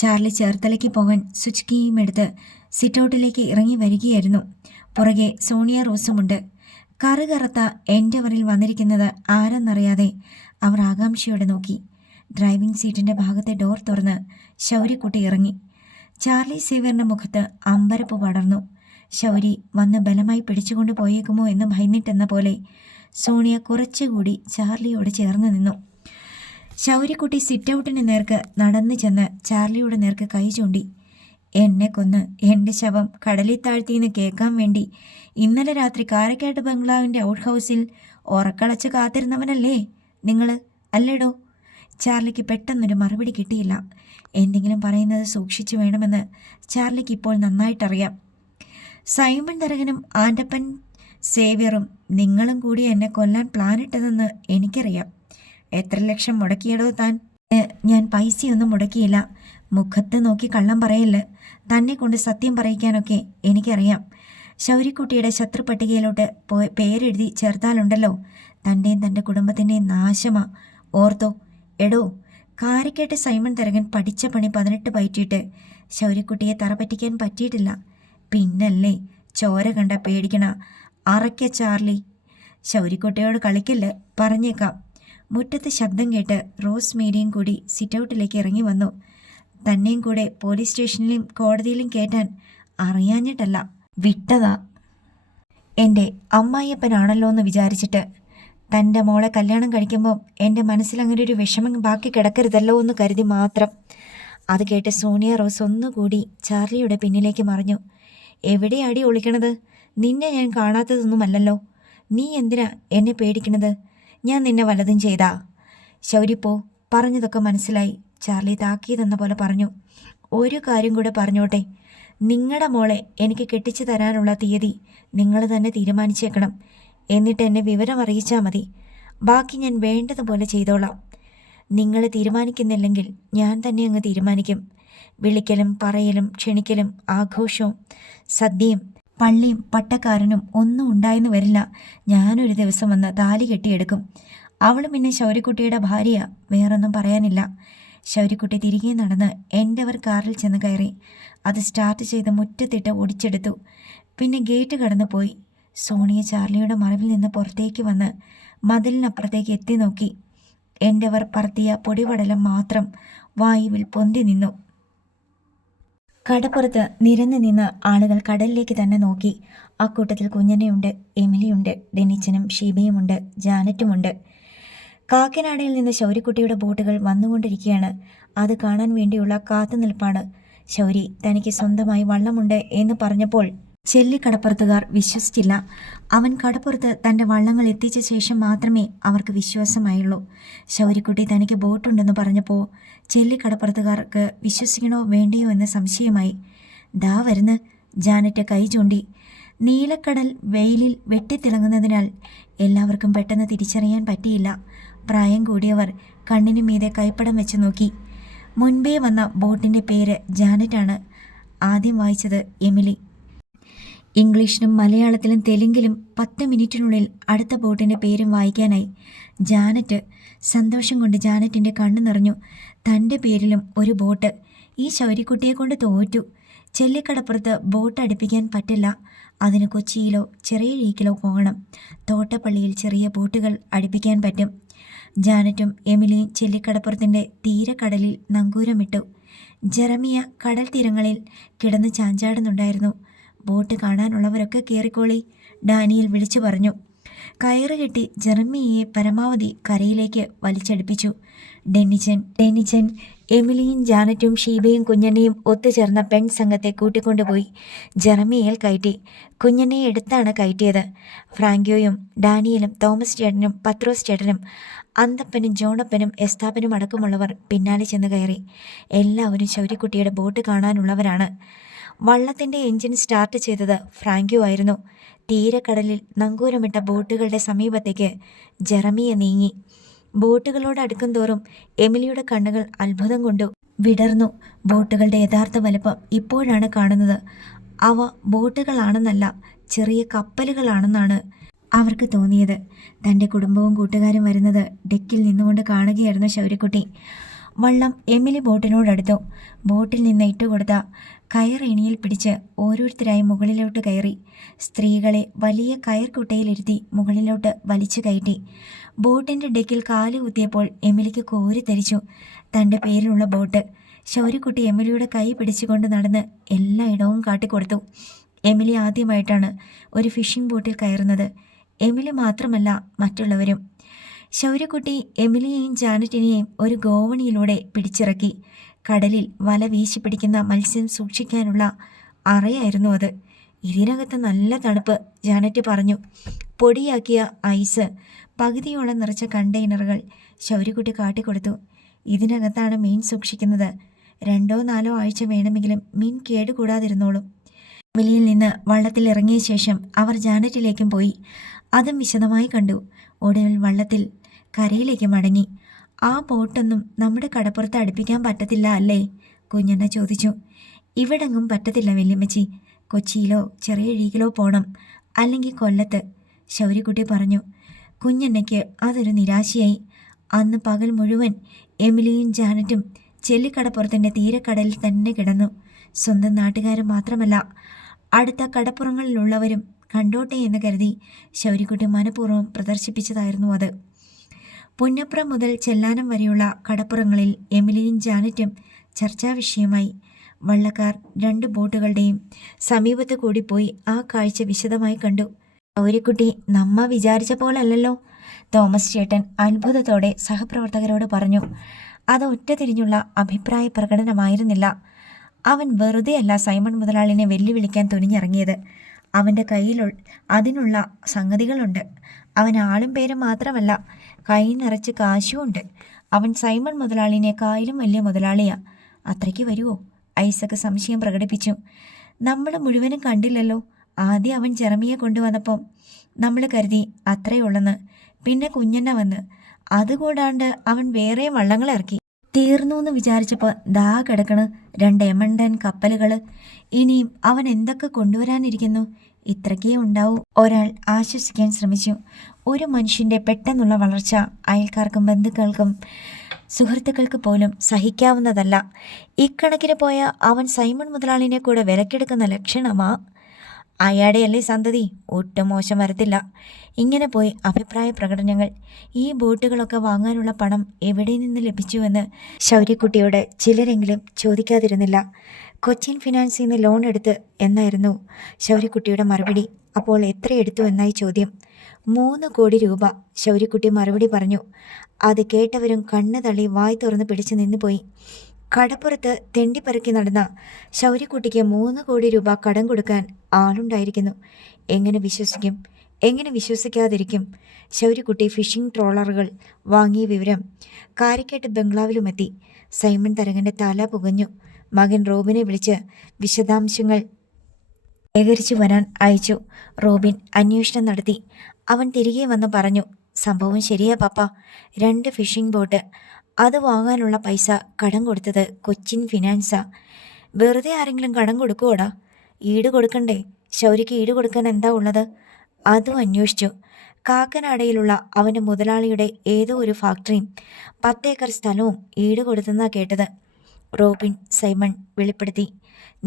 ചാർലി ചേർത്തലയ്ക്ക് പോകാൻ സ്വിച്ച് കീയും എടുത്ത് സിറ്റൗട്ടിലേക്ക് ഇറങ്ങി വരികയായിരുന്നു. പുറകെ സോണിയ റോസുമുണ്ട്. കറുകറുത്ത എൻഡവറിൽ വന്നിരിക്കുന്നത് ആരെന്നറിയാതെ അവർ ആകാംക്ഷയോടെ നോക്കി. ഡ്രൈവിംഗ് സീറ്റിൻ്റെ ഭാഗത്തെ ഡോർ തുറന്ന് ശൗര്യക്കുട്ടി ഇറങ്ങി. ചാർലി സേവ്യറിൻ്റെ മുഖത്ത് അമ്പരപ്പ് പടർന്നു. ശൗരി വന്ന് ബലമായി പിടിച്ചുകൊണ്ട് പോയേക്കുമോ എന്ന് ഭയന്നിട്ടെന്ന പോലെ സോണിയ കുറച്ചുകൂടി ചാർലിയോട് ചേർന്ന് നിന്നു. ശൗര്യക്കുട്ടി സിറ്റൗട്ടിന് നേർക്ക് നടന്നു ചെന്ന് ചാർലിയുടെ നേർക്ക് കൈ ചൂണ്ടി. എന്നെ കൊന്ന് എൻ്റെ ശവം കടലിൽ താഴ്ത്തിന്ന് കേൾക്കാൻ വേണ്ടി ഇന്നലെ രാത്രി കാരക്കാട്ട് ബംഗ്ലാവിൻ്റെ ഔട്ട് ഹൗസിൽ ഉറക്കളച്ച് കാത്തിരുന്നവനല്ലേ നിങ്ങൾ, അല്ലേടോ? ചാർലിക്ക് പെട്ടെന്നൊരു മറുപടി കിട്ടിയില്ല. എന്തെങ്കിലും പറയുന്നത് സൂക്ഷിച്ചു വേണമെന്ന് ചാർലിക്ക് ഇപ്പോൾ നന്നായിട്ടറിയാം. സൈമൺ തരകനും ആൻഡപ്പൻ സേവ്യറും നിങ്ങളും കൂടി എന്നെ കൊല്ലാൻ പ്ലാനിട്ടതെന്ന് എനിക്കറിയാം. എത്ര ലക്ഷം മുടക്കിയടോ താൻ? ഞാൻ പൈസയൊന്നും മുടക്കിയില്ല. മുഖത്ത് നോക്കി കള്ളം പറയല്ല. തന്നെ കൊണ്ട് സത്യം പറയിക്കാനൊക്കെ എനിക്കറിയാം. ശൗര്യക്കുട്ടിയുടെ ശത്രു പട്ടികയിലോട്ട് പേരെഴുതി ചേർത്താലുണ്ടല്ലോ, തൻ്റെയും തൻ്റെ കുടുംബത്തിൻ്റെയും നാശമാ. ഓർത്തോ എടോ. കാരക്കേട്ട് സൈമൺ തരകൻ പഠിച്ച പണി 18 പയറ്റിയിട്ട് ശൗര്യക്കുട്ടിയെ തറ പറ്റിക്കാൻ പറ്റിയിട്ടില്ല. പിന്നല്ലേ ചോര കണ്ട പേടിക്കണ അറയ്ക്ക ചാർലി. ശൗര്യക്കുട്ടിയോട് കളിക്കല്ല്, പറഞ്ഞേക്കാം. മുറ്റത്ത് ശബ്ദം കേട്ട് റോസ് മേരിയും കൂടി സിറ്റൗട്ടിലേക്ക് ഇറങ്ങി വന്നു. തന്നെയും കൂടെ പോലീസ് സ്റ്റേഷനിലും കോടതിയിലും കയറ്റാൻ അറിയാഞ്ഞിട്ടല്ല, വിട്ടതാ. എൻ്റെ അമ്മായിയപ്പനാണല്ലോ എന്ന് വിചാരിച്ചിട്ട്. തൻ്റെ മോളെ കല്യാണം കഴിക്കുമ്പം എൻ്റെ മനസ്സിലങ്ങനെ ഒരു വിഷമം ബാക്കി കിടക്കരുതല്ലോ എന്ന് കരുതി മാത്രം. അത് കേട്ട് സോണിയ റോസ് ഒന്നുകൂടി ചാർലിയുടെ പിന്നിലേക്ക് മറിഞ്ഞു. എവിടെയാടി ഒളിക്കണത്? നിന്നെ ഞാൻ കാണാത്തതൊന്നുമല്ലല്ലോ. നീ എന്തിനാ എന്നെ പേടിക്കണത്? ഞാൻ നിന്നെ വല്ലതും ചെയ്താ? ശൗരിപ്പോ, പറഞ്ഞതൊക്കെ മനസ്സിലായി. ചാർലി താക്കീതെന്ന പോലെ പറഞ്ഞു. ഒരു കാര്യം കൂടെ പറഞ്ഞോട്ടെ. നിങ്ങളുടെ മോളെ എനിക്ക് കെട്ടിച്ചു തരാനുള്ള തീയതി നിങ്ങൾ തന്നെ തീരുമാനിച്ചേക്കണം. എന്നിട്ട് എന്നെ വിവരം അറിയിച്ചാൽ മതി. ബാക്കി ഞാൻ വേണ്ടതുപോലെ ചെയ്തോളാം. നിങ്ങൾ തീരുമാനിക്കുന്നില്ലെങ്കിൽ ഞാൻ തന്നെ അങ്ങ് തീരുമാനിക്കും. വിളിക്കലും പറയലും ക്ഷണിക്കലും ആഘോഷവും സദ്യയും പള്ളിയും പട്ടക്കാരനും ഒന്നും ഉണ്ടായെന്ന് വരില്ല. ഞാനൊരു ദിവസം വന്ന് താലി കെട്ടിയെടുക്കും. അവൾ പിന്നെ ശൗര്യക്കുട്ടിയുടെ ഭാര്യ, വേറൊന്നും പറയാനില്ല. ശൗര്യക്കുട്ടി തിരികെ നടന്ന് എൻഡവർ കാറിൽ ചെന്ന് കയറി. അത് സ്റ്റാർട്ട് ചെയ്ത് മുറ്റത്തിട്ട് ഓടിച്ചെടുത്തു. പിന്നെ ഗേറ്റ് കടന്നു പോയി. സോണിയ ചാർലിയുടെ മറവിൽ നിന്ന് പുറത്തേക്ക് വന്ന് മതിലിനപ്പുറത്തേക്ക് എത്തി നോക്കി. എൻഡവർ പറത്തിയ പൊടിപടലം മാത്രം വായുവിൽ പൊന്തി നിന്നു. കടപ്പുറത്ത് നിരന്നു നിന്ന് ആളുകൾ കടലിലേക്ക് തന്നെ നോക്കി. അക്കൂട്ടത്തിൽ കുഞ്ഞനയുണ്ട്, എമിലിയുണ്ട്, ഡെനിച്ചനും ഷീബയുമുണ്ട്, ജാനറ്റുമുണ്ട്. കാക്കനാടയിൽ നിന്ന് ശൗര്യക്കുട്ടിയുടെ ബോട്ടുകൾ വന്നുകൊണ്ടിരിക്കുകയാണ്. അത് കാണാൻ വേണ്ടിയുള്ള കാത്തുനിൽപ്പാണ്. ശൗരി തനിക്ക് സ്വന്തമായി വള്ളമുണ്ട് എന്ന് പറഞ്ഞപ്പോൾ ചെല്ലിക്കടപ്പുറത്തുകാർ വിശ്വസിച്ചില്ല. അവൻ കടപ്പുറത്ത് തൻ്റെ വള്ളങ്ങൾ എത്തിച്ച ശേഷം മാത്രമേ അവർക്ക് വിശ്വാസമായുള്ളൂ. ശൗര്യക്കുട്ടി തനിക്ക് ബോട്ടുണ്ടെന്ന് പറഞ്ഞപ്പോൾ ചെല്ലിക്കടപ്പുറത്തുകാർക്ക് വിശ്വസിക്കണോ വേണ്ടയോ എന്ന് സംശയമായി. ദാ വരുന്ന്, ജാനറ്റ് കൈ ചൂണ്ടി. നീലക്കടൽ വെയിലിൽ വെട്ടിത്തിളങ്ങുന്നതിനാൽ എല്ലാവർക്കും പെട്ടെന്ന് തിരിച്ചറിയാൻ പറ്റിയില്ല. പ്രായം കൂടിയവർ കണ്ണിനു മീതെ കൈപ്പടം വെച്ച് നോക്കി. മുൻപേ വന്ന ബോട്ടിൻ്റെ പേര് ജാനറ്റാണ്. ആദ്യം വായിച്ചത് എമിലി. ഇംഗ്ലീഷിലും മലയാളത്തിലും തെലുങ്കിലും 10 മിനിറ്റിനുള്ളിൽ അടുത്ത ബോട്ടിൻ്റെ പേരും വായിക്കാനായി. ജാനറ്റ്. സന്തോഷം കൊണ്ട് ജാനറ്റിൻ്റെ കണ്ണ് നിറഞ്ഞു. തൻ്റെ പേരിലും ഒരു ബോട്ട്. ഈ ശൗര്യക്കുട്ടിയെ കൊണ്ട് തോറ്റു. ചെല്ലിക്കടപ്പുറത്ത് ബോട്ട് അടുപ്പിക്കാൻ പറ്റില്ല. അതിന് കൊച്ചിയിലോ ചെറിയ ലീക്കിലോ പോകണം. തോട്ടപ്പള്ളിയിൽ ചെറിയ ബോട്ടുകൾ അടുപ്പിക്കാൻ പറ്റും. ജാനറ്റും എമിലിയും ചെല്ലിക്കടപ്പുറത്തിൻ്റെ തീരക്കടലിൽ നങ്കൂരമിട്ടു. ജെറമിയ കടൽ തീരങ്ങളിൽ കിടന്ന് ചാഞ്ചാടുന്നുണ്ടായിരുന്നു. ബോട്ട് കാണാനുള്ളവരൊക്കെ കയറിക്കോളി, ഡാനിയൽ വിളിച്ചു പറഞ്ഞു. കയറ് കെട്ടി ജെറമിയെ പരമാവധി കരയിലേക്ക് വലിച്ചടുപ്പിച്ചു. ഡെന്നിച്ചൻ എമിലിയും ജാനറ്റും ഷീബയും കുഞ്ഞനെയും ഒത്തുചേർന്ന പെൺസംഘത്തെ കൂട്ടിക്കൊണ്ടുപോയി ജെറമിയയിൽ കയറ്റി. കുഞ്ഞനെ എടുത്താണ് കയറ്റിയത്. ഫ്രാങ്കോയും ഡാനിയലും തോമസ് ചേട്ടനും പത്രോസ് ചേട്ടനും അന്തപ്പനും ജോണപ്പനും എസ്താപ്പനും അടക്കമുള്ളവർ പിന്നാലെ ചെന്ന് കയറി. എല്ലാവരും ശൗര്യക്കുട്ടിയുടെ ബോട്ട് കാണാനുള്ളവരാണ്. വള്ളത്തിൻ്റെ എഞ്ചിൻ സ്റ്റാർട്ട് ചെയ്തത് ഫ്രാങ്കോ ആയിരുന്നു. തീരക്കടലിൽ നങ്കൂരമിട്ട ബോട്ടുകളുടെ സമീപത്തേക്ക് ജെറമിയ നീങ്ങി. ബോട്ടുകളോട് അടുക്കും തോറും എമിലിയുടെ കണ്ണുകൾ അത്ഭുതം കൊണ്ടു വിടർന്നു. ബോട്ടുകളുടെ യഥാർത്ഥ വലുപ്പം ഇപ്പോഴാണ് കാണുന്നത്. അവ ബോട്ടുകളാണെന്നല്ല, ചെറിയ കപ്പലുകളാണെന്നാണ് അവർക്ക് തോന്നിയത്. തൻ്റെ കുടുംബവും കൂട്ടുകാരും വരുന്നത് ഡെക്കിൽ നിന്നുകൊണ്ട് കാണുകയായിരുന്നു ശൗര്യക്കുട്ടി. വള്ളം എമിലി ബോട്ടിനോടടുത്തു. ബോട്ടിൽ നിന്ന് ഇട്ടുകൊടുത്ത കയറേണിയിൽ പിടിച്ച് ഓരോരുത്തരായി മുകളിലോട്ട് കയറി. സ്ത്രീകളെ വലിയ കയർക്കുട്ടയിലിരുത്തി മുകളിലോട്ട് വലിച്ചു കയറ്റി. ബോട്ടിൻ്റെ ഡെക്കിൽ കാല് കുത്തിയപ്പോൾ എമിലിക്ക് കോരിത്തരിച്ചു. തൻ്റെ പേരിലുള്ള ബോട്ട്. ശൗര്യക്കുട്ടി എമിലിയുടെ കൈ പിടിച്ചുകൊണ്ട് നടന്ന് എല്ലായിടവും കാട്ടിക്കൊടുത്തു. എമിലി ആദ്യമായിട്ടാണ് ഒരു ഫിഷിംഗ് ബോട്ടിൽ കയറുന്നത്. എമിലി മാത്രമല്ല, മറ്റുള്ളവരും. ശൗര്യക്കുട്ടി എമിലിയെയും ജാനറ്റിനെയും ഒരു ഗോവണിയിലൂടെ പിടിച്ചിറക്കി. കടലിൽ വല വീശി പിടിക്കുന്ന മത്സ്യം സൂക്ഷിക്കാനുള്ള അറയായിരുന്നു അത്. ഇതിനകത്ത് നല്ല തണുപ്പ്, ജാനറ്റ് പറഞ്ഞു. പൊടിയാക്കിയ ഐസ് പകുതിയോളം നിറച്ച കണ്ടെയ്നറുകൾ ശൗര്യക്കുട്ടി കാട്ടിക്കൊടുത്തു. ഇതിനകത്താണ് മീൻ സൂക്ഷിക്കുന്നത്. 2-4 ആഴ്ച വേണമെങ്കിലും മീൻ കേടുകൂടാതിരുന്നോളും. വെളിയിൽ നിന്ന് വള്ളത്തിൽ ഇറങ്ങിയ ശേഷം അവർ ജാനറ്റിലേക്കും പോയി. അതും വിശദമായി കണ്ടു. ഒടുവിൽ വള്ളത്തിൽ കരയിലേക്ക് മടങ്ങി. ആ ബോട്ടൊന്നും നമ്മുടെ കടപ്പുറത്ത് അടുപ്പിക്കാൻ പറ്റത്തില്ല അല്ലേ? കുഞ്ഞണ്ണ ചോദിച്ചു. ഇവിടെങ്ങും പറ്റത്തില്ല വല്യമ്മച്ചി. കൊച്ചിയിലോ ചെറിയ ഇഴീകിലോ പോണം, അല്ലെങ്കിൽ കൊല്ലത്ത്, ശൗര്യക്കുട്ടി പറഞ്ഞു. കുഞ്ഞണ്ണയ്ക്ക് അതൊരു നിരാശയായി. അന്ന് പകൽ മുഴുവൻ എമിലിയും ജാനറ്റും ചെല്ലിക്കടപ്പുറത്തിൻ്റെ തീരക്കടലിൽ തന്നെ കിടന്നു. സ്വന്തം നാട്ടുകാരും മാത്രമല്ല, അടുത്ത കടപ്പുറങ്ങളിലുള്ളവരും കണ്ടോട്ടെ എന്ന് കരുതി ശൗര്യക്കുട്ടി മനഃപൂർവ്വം പ്രദർശിപ്പിച്ചതായിരുന്നു അത്. പുന്നപ്രം മുതൽ ചെല്ലാനം വരെയുള്ള കടപ്പുറങ്ങളിൽ എമിലിയും ജാനറ്റും ചർച്ചാ വിഷയമായി. വള്ളക്കാർ 2 ബോട്ടുകളുടെയും സമീപത്ത് കൂടി പോയി ആ കാഴ്ച വിശദമായി കണ്ടു. ശൗര്യക്കുട്ടി നമ്മ വിചാരിച്ച പോലല്ലല്ലോ, തോമസ് ചേട്ടൻ അത്ഭുതത്തോടെ സഹപ്രവർത്തകരോട് പറഞ്ഞു. അത് ഒറ്റ തിരിഞ്ഞുള്ള അഭിപ്രായ പ്രകടനമായിരുന്നില്ല. അവൻ വെറുതെയല്ല സൈമൺ മുതലാളിനെ വെല്ലുവിളിക്കാൻ തുനിഞ്ഞിറങ്ങിയത്. അവൻ്റെ കയ്യിൽ അതിനുള്ള സംഗതികളുണ്ട്. അവൻ ആളും പേരും മാത്രമല്ല, കൈ നിറച്ച് കാശുമുണ്ട്. അവൻ സൈമൺ മുതലാളിനേക്കാളും വലിയ മുതലാളിയാ. അത്രയ്ക്ക് വരുമോ? ഐസക് സംശയം പ്രകടിപ്പിച്ചു. നമ്മൾ മുഴുവനും കണ്ടില്ലല്ലോ. ആദ്യം അവൻ ജെറമിയെ കൊണ്ടുവന്നപ്പം നമ്മൾ കരുതി അത്രയുള്ളെന്ന്. പിന്നെ കുഞ്ഞണ്ണ വന്ന്, അതുകൂടാണ്ട് അവൻ വേറെ വള്ളങ്ങളിറക്കി. തീർന്നു എന്ന് വിചാരിച്ചപ്പോൾ ദാ കിടക്കണ് 2 എമണ്ടൻ കപ്പലുകൾ. ഇനിയും അവൻ എന്തൊക്കെ കൊണ്ടുവരാനിരിക്കുന്നു? ഇത്രയ്ക്കേ ഉണ്ടാവൂ. ഒരാൾ ആശ്വസിക്കാൻ ശ്രമിച്ചു. ഒരു മനുഷ്യൻ്റെ പെട്ടെന്നുള്ള വളർച്ച അയൽക്കാർക്കും ബന്ധുക്കൾക്കും സുഹൃത്തുക്കൾക്ക് പോലും സഹിക്കാവുന്നതല്ല. ഇക്കണക്കിന് പോയ അവൻ സൈമൺ മുതലാളിനെ കൂടെ വിലക്കെടുക്കുന്ന ലക്ഷണമാ. അയാടെയല്ലേ സന്തതി, ഒട്ടും മോശം വരത്തില്ല. ഇങ്ങനെ പോയി അഭിപ്രായ പ്രകടനങ്ങൾ. ഈ ബോട്ടുകളൊക്കെ വാങ്ങാനുള്ള പണം എവിടെ നിന്ന് ലഭിച്ചുവെന്ന് ശൗര്യക്കുട്ടിയോട് ചിലരെങ്കിലും ചോദിക്കാതിരുന്നില്ല. കൊച്ചിൻ ഫിനാൻസിൽ നിന്ന് ലോൺ എടുത്ത് എന്നായിരുന്നു ശൗര്യക്കുട്ടിയുടെ മറുപടി. അപ്പോൾ എത്ര എടുത്തു എന്നായി ചോദ്യം. 3 കോടി രൂപ, ശൗര്യക്കുട്ടി മറുപടി പറഞ്ഞു. അത് കേട്ടവരും കണ്ണ് തള്ളി വായി തുറന്ന് പിടിച്ചു നിന്നുപോയി. കടപ്പുറത്ത് തെണ്ടിപ്പറക്കി നടന്ന ശൗര്യക്കുട്ടിക്ക് 3 കോടി രൂപ കടം കൊടുക്കാൻ ആളുണ്ടായിരിക്കുന്നു. എങ്ങനെ വിശ്വസിക്കും? എങ്ങനെ വിശ്വസിക്കാതിരിക്കും? ശൗര്യക്കുട്ടി ഫിഷിംഗ് ട്രോളറുകൾ വാങ്ങിയ വിവരം കാരിക്കേട്ട് ബംഗ്ലാവിലുമെത്തി. സൈമൺ തരകൻ്റെ തല പുകഞ്ഞു. മകൻ റോബിനെ വിളിച്ച് വിശദാംശങ്ങൾ ശേഖരിച്ചു വരാൻ അയച്ചു. റോബിൻ അന്വേഷണം നടത്തി. അവൻ തിരികെ വന്ന് പറഞ്ഞു, സംഭവം ശരിയാ പപ്പ. 2 ഫിഷിംഗ് ബോട്ട്. അത് വാങ്ങാനുള്ള പൈസ കടം കൊടുത്തത് കൊച്ചിൻ ഫിനാൻസാ. വെറുതെ ആരെങ്കിലും കടം കൊടുക്കുവോടാ? ഈട് കൊടുക്കണ്ടേ? ശൗര്യക്ക് ഈട് കൊടുക്കാൻ എന്താ ഉള്ളത്? അതും അന്വേഷിച്ചു. കാക്കനാടയിലുള്ള അവൻ്റെ മുതലാളിയുടെ ഏതോ ഒരു ഫാക്ടറിയും 10 ഏക്കർ സ്ഥലവും ഈട് കൊടുത്തെന്നാ കേട്ടത്. റോബിൻ സൈമൺ വെളിപ്പെടുത്തി.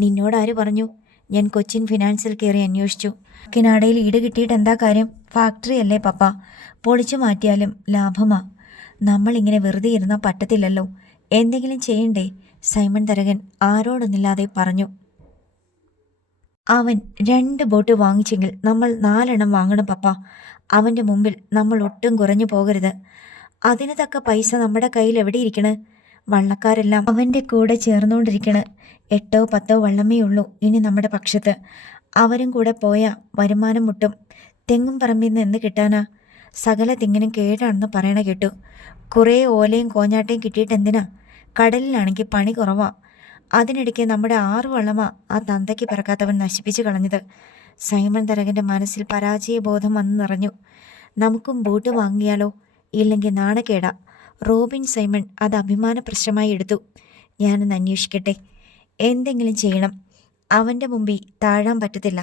നിന്നോടാര് പറഞ്ഞു? ഞാൻ കൊച്ചിൻ ഫിനാൻസിൽ കയറി അന്വേഷിച്ചു. കാക്കനാടയിൽ ഈട് കിട്ടിയിട്ട് എന്താ കാര്യം? ഫാക്ടറി അല്ലേ പപ്പ, പൊളിച്ചു മാറ്റിയാലും ലാഭമാ. നമ്മളിങ്ങനെ വെറുതെ ഇരുന്നാൽ പറ്റത്തില്ലല്ലോ, എന്തെങ്കിലും ചെയ്യണ്ടേ? സൈമൺ തരകൻ ആരോടൊന്നില്ലാതെ പറഞ്ഞു. അവൻ 2 ബോട്ട് വാങ്ങിച്ചെങ്കിൽ നമ്മൾ 4 വാങ്ങണം പപ്പ. അവൻ്റെ മുമ്പിൽ നമ്മൾ ഒട്ടും കുറഞ്ഞു പോകരുത്. അതിന് തക്ക പൈസ നമ്മുടെ കയ്യിൽ എവിടെ ഇരിക്കണ്? വള്ളക്കാരെല്ലാം അവൻ്റെ കൂടെ ചേർന്നുകൊണ്ടിരിക്കണ്. 8 10 വള്ളമേ ഉള്ളൂ ഇനി നമ്മുടെ പക്ഷത്ത്. അവരും കൂടെ പോയാൽ വരുമാനം മുട്ടും. തെങ്ങും പറമ്പിൽ നിന്ന് എന്ത് കിട്ടാനാ? സകല തെങ്ങിനും കേടാണെന്ന് പറയണ കേട്ടു. കുറേ ഓലയും കോഞ്ഞാട്ടയും കിട്ടിയിട്ട് എന്തിനാ? കടലിലാണെങ്കിൽ പണി കുറവാ. അതിനിടയ്ക്ക് നമ്മുടെ 6 വള്ളമാ ആ തന്തയ്ക്ക് പിറക്കാത്തവൻ നശിപ്പിച്ചു കളഞ്ഞത്. സൈമൺ തരകൻ്റെ മനസ്സിൽ പരാജയബോധം വന്നു നിറഞ്ഞു. നമുക്കും ബോട്ട് വാങ്ങിയാലോ? ഇല്ലെങ്കിൽ നാണക്കേടാ. റോബിൻ സൈമൺ അത് അഭിമാന പ്രശ്നമായി എടുത്തു. ഞാനൊന്ന് അന്വേഷിക്കട്ടെ. എന്തെങ്കിലും ചെയ്യണം. അവൻ്റെ മുമ്പിൽ താഴാൻ പറ്റത്തില്ല.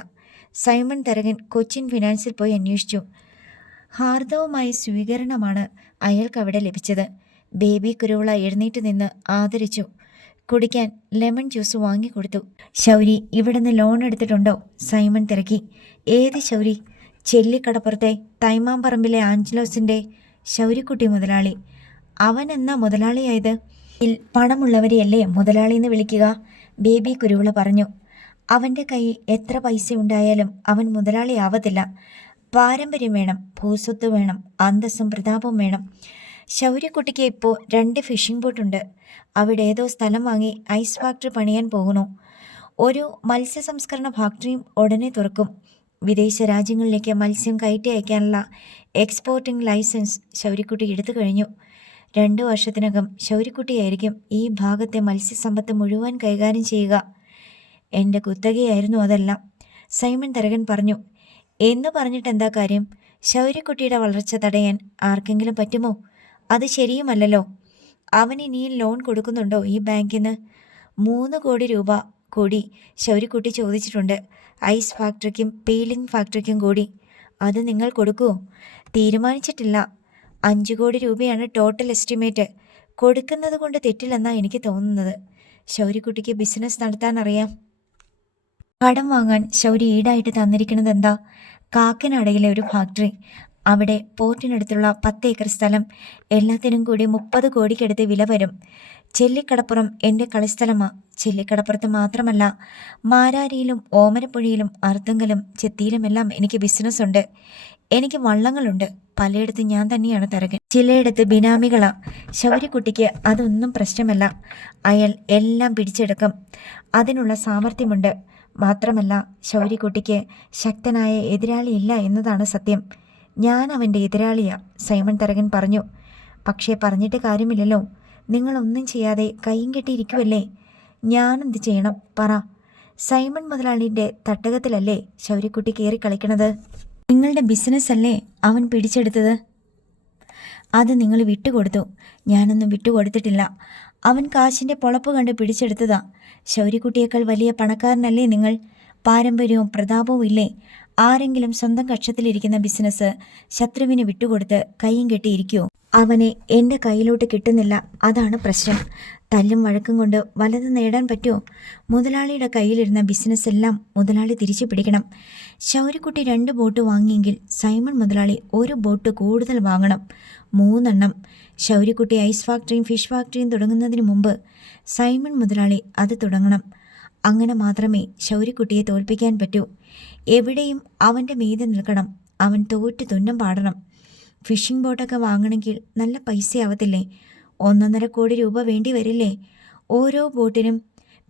സൈമൺ തരകൻ കൊച്ചിൻ ഫിനാൻസിൽ പോയി അന്വേഷിച്ചു. ഹാർദവമായ സ്വീകരണമാണ് അയാൾക്ക് അവിടെ ലഭിച്ചത്. ബേബി കുരുവിള എഴുന്നേറ്റ് നിന്ന് ആദരിച്ചു. കുടിക്കാൻ ലെമൺ ജ്യൂസ് വാങ്ങിക്കൊടുത്തു. ശൗരി ഇവിടുന്ന് ലോൺ എടുത്തിട്ടുണ്ടോ? സൈമൺ തിരക്കി. ഏത് ശൗരി? ചെല്ലിക്കടപ്പുറത്തെ തൈമാമ്പറമ്പിലെ ആഞ്ചലോസിൻ്റെ ശൗരിക്കുട്ടി മുതലാളി. അവൻ എന്നാ മുതലാളിയായത്? പണമുള്ളവരെയല്ലേ മുതലാളിയെന്ന് വിളിക്കുക? ബേബി കുരുവിള പറഞ്ഞു. അവൻ്റെ കയ്യിൽ എത്ര പൈസ ഉണ്ടായാലും അവൻ മുതലാളിയാവത്തില്ല. പാരമ്പര്യം വേണം, ഭൂസ്വത്ത് വേണം, അന്തസ്സും പ്രതാപവും വേണം. ശൗര്യക്കുട്ടിക്ക് ഇപ്പോൾ 2 ഫിഷിംഗ് ബോട്ടുണ്ട്. അവിടെ ഏതോ സ്ഥലം വാങ്ങി ഐസ് ഫാക്ടറി പണിയാൻ പോകുന്നു. ഒരു മത്സ്യ സംസ്കരണ ഫാക്ടറിയും ഉടനെ തുറക്കും. വിദേശ രാജ്യങ്ങളിലേക്ക് മത്സ്യം കയറ്റി അയക്കാനുള്ള എക്സ്പോർട്ടിംഗ് ലൈസൻസ് ശൗര്യക്കുട്ടി എടുത്തു കഴിഞ്ഞു. 2 വർഷത്തിനകം ശൗര്യക്കുട്ടിയായിരിക്കും ഈ ഭാഗത്തെ മത്സ്യസമ്പത്ത് മുഴുവൻ കൈകാര്യം ചെയ്യുക. എൻ്റെ കുത്തകയായിരുന്നു അതെല്ലാം, സൈമൺ തരകൻ പറഞ്ഞു. എന്ന് പറഞ്ഞിട്ട് എന്താ കാര്യം? ശൗര്യക്കുട്ടിയുടെ വളർച്ച തടയാൻ ആർക്കെങ്കിലും പറ്റുമോ? അത് ശരിയുമല്ലല്ലോ. അവൻ ഇനിയും ലോൺ കൊടുക്കുന്നുണ്ടോ ഈ ബാങ്കിൽ നിന്ന്? 3 കോടി രൂപ കൂടി ശൗര്യക്കുട്ടി ചോദിച്ചിട്ടുണ്ട്. ഐസ് ഫാക്ടറിക്കും പീലിംഗ് ഫാക്ടറിക്കും കൂടി. അത് നിങ്ങൾ കൊടുക്കുമോ? തീരുമാനിച്ചിട്ടില്ല. 5 കോടി രൂപയാണ് ടോട്ടൽ എസ്റ്റിമേറ്റ്. കൊടുക്കുന്നത് കൊണ്ട് തെറ്റില്ലെന്നാണ് എനിക്ക് തോന്നുന്നത്. ശൗര്യക്കുട്ടിക്ക് ബിസിനസ് നടത്താൻ അറിയാം. കടം വാങ്ങാൻ ശൗരി ഈടായിട്ട് തന്നിരിക്കുന്നത് എന്താ? കാക്കനാടയിലെ ഒരു ഫാക്ടറി. അവിടെ പോർട്ടിനടുത്തുള്ള 10 ഏക്കർ സ്ഥലം. എല്ലാത്തിനും കൂടി 30 കോടിക്കടുത്ത് വില വരും. ചെല്ലിക്കടപ്പുറം എൻ്റെ കളിസ്ഥലമാണ്. ചെല്ലിക്കടപ്പുറത്ത് മാത്രമല്ല, മാരാരിയിലും ഓമനപ്പുഴയിലും അർത്തുങ്കലും ചെത്തിയിലുമെല്ലാം എനിക്ക് ബിസിനസ്സുണ്ട്. എനിക്ക് വള്ളങ്ങളുണ്ട്. പലയിടത്തും ഞാൻ തന്നെയാണ് തരകൻ. ചിലയിടത്ത് ബിനാമികളാ. ശൗര്യക്കുട്ടിക്ക് അതൊന്നും പ്രശ്നമല്ല. അയാൾ എല്ലാം പിടിച്ചെടുക്കും. അതിനുള്ള സാമർഥ്യമുണ്ട്. മാത്രമല്ല, ശൗര്യക്കുട്ടിക്ക് ശക്തനായ എതിരാളിയില്ല എന്നതാണ് സത്യം. ഞാൻ അവൻ്റെ എതിരാളിയാ, സൈമൺ തരകൻ പറഞ്ഞു. പക്ഷേ പറഞ്ഞിട്ട് കാര്യമില്ലല്ലോ. നിങ്ങളൊന്നും ചെയ്യാതെ കൈയും കെട്ടിയിരിക്കുമല്ലേ? ഞാനെന്ത് ചെയ്യണം പറ? സൈമൺ മുതലാളിൻ്റെ തട്ടകത്തിലല്ലേ ശൗര്യക്കുട്ടി കയറി കളിക്കണത്? നിങ്ങളുടെ ബിസിനസ് അല്ലേ അവൻ പിടിച്ചെടുത്തത്? അത് നിങ്ങൾ വിട്ടുകൊടുത്തു. ഞാനൊന്നും വിട്ടുകൊടുത്തിട്ടില്ല. അവൻ കാശിൻ്റെ പൊളപ്പ് കണ്ട് പിടിച്ചെടുത്തതാ. ശൗര്യക്കുട്ടിയേക്കാൾ വലിയ പണക്കാരനല്ലേ നിങ്ങൾ? പാരമ്പര്യവും പ്രതാപവും ഇല്ലേ? ആരെങ്കിലും സ്വന്തം കക്ഷത്തിലിരിക്കുന്ന ബിസിനസ് ശത്രുവിന് വിട്ടുകൊടുത്ത് കൈയും കെട്ടിയിരിക്കുമോ? അവനെ എൻ്റെ കയ്യിലോട്ട് കിട്ടുന്നില്ല, അതാണ് പ്രശ്നം. തല്ലും വഴക്കും കൊണ്ട് വലത് നേടാൻ പറ്റുമോ? മുതലാളിയുടെ കയ്യിലിരുന്ന ബിസിനസ് എല്ലാം മുതലാളി തിരിച്ചു പിടിക്കണം. ശൗര്യക്കുട്ടി 2 ബോട്ട് വാങ്ങിയെങ്കിൽ സൈമൺ മുതലാളി 1 ബോട്ട് കൂടുതൽ വാങ്ങണം. 3 എണ്ണം. ശൗര്യക്കുട്ടി ഐസ് ഫാക്ടറിയും ഫിഷ് ഫാക്ടറിയും തുടങ്ങുന്നതിന് മുമ്പ് സൈമൺ മുതലാളി അത് തുടങ്ങണം. അങ്ങനെ മാത്രമേ ശൗര്യക്കുട്ടിയെ തോൽപ്പിക്കാൻ പറ്റൂ. എവിടെയും അവൻ്റെ മീതെ നിൽക്കണം. അവൻ തോറ്റ് തുന്നം പാടണം. ഫിഷിംഗ് ബോട്ടൊക്കെ വാങ്ങണമെങ്കിൽ നല്ല പൈസയാവത്തില്ലേ? 1.5 കോടി രൂപ വേണ്ടി വരില്ലേ ഓരോ ബോട്ടിനും?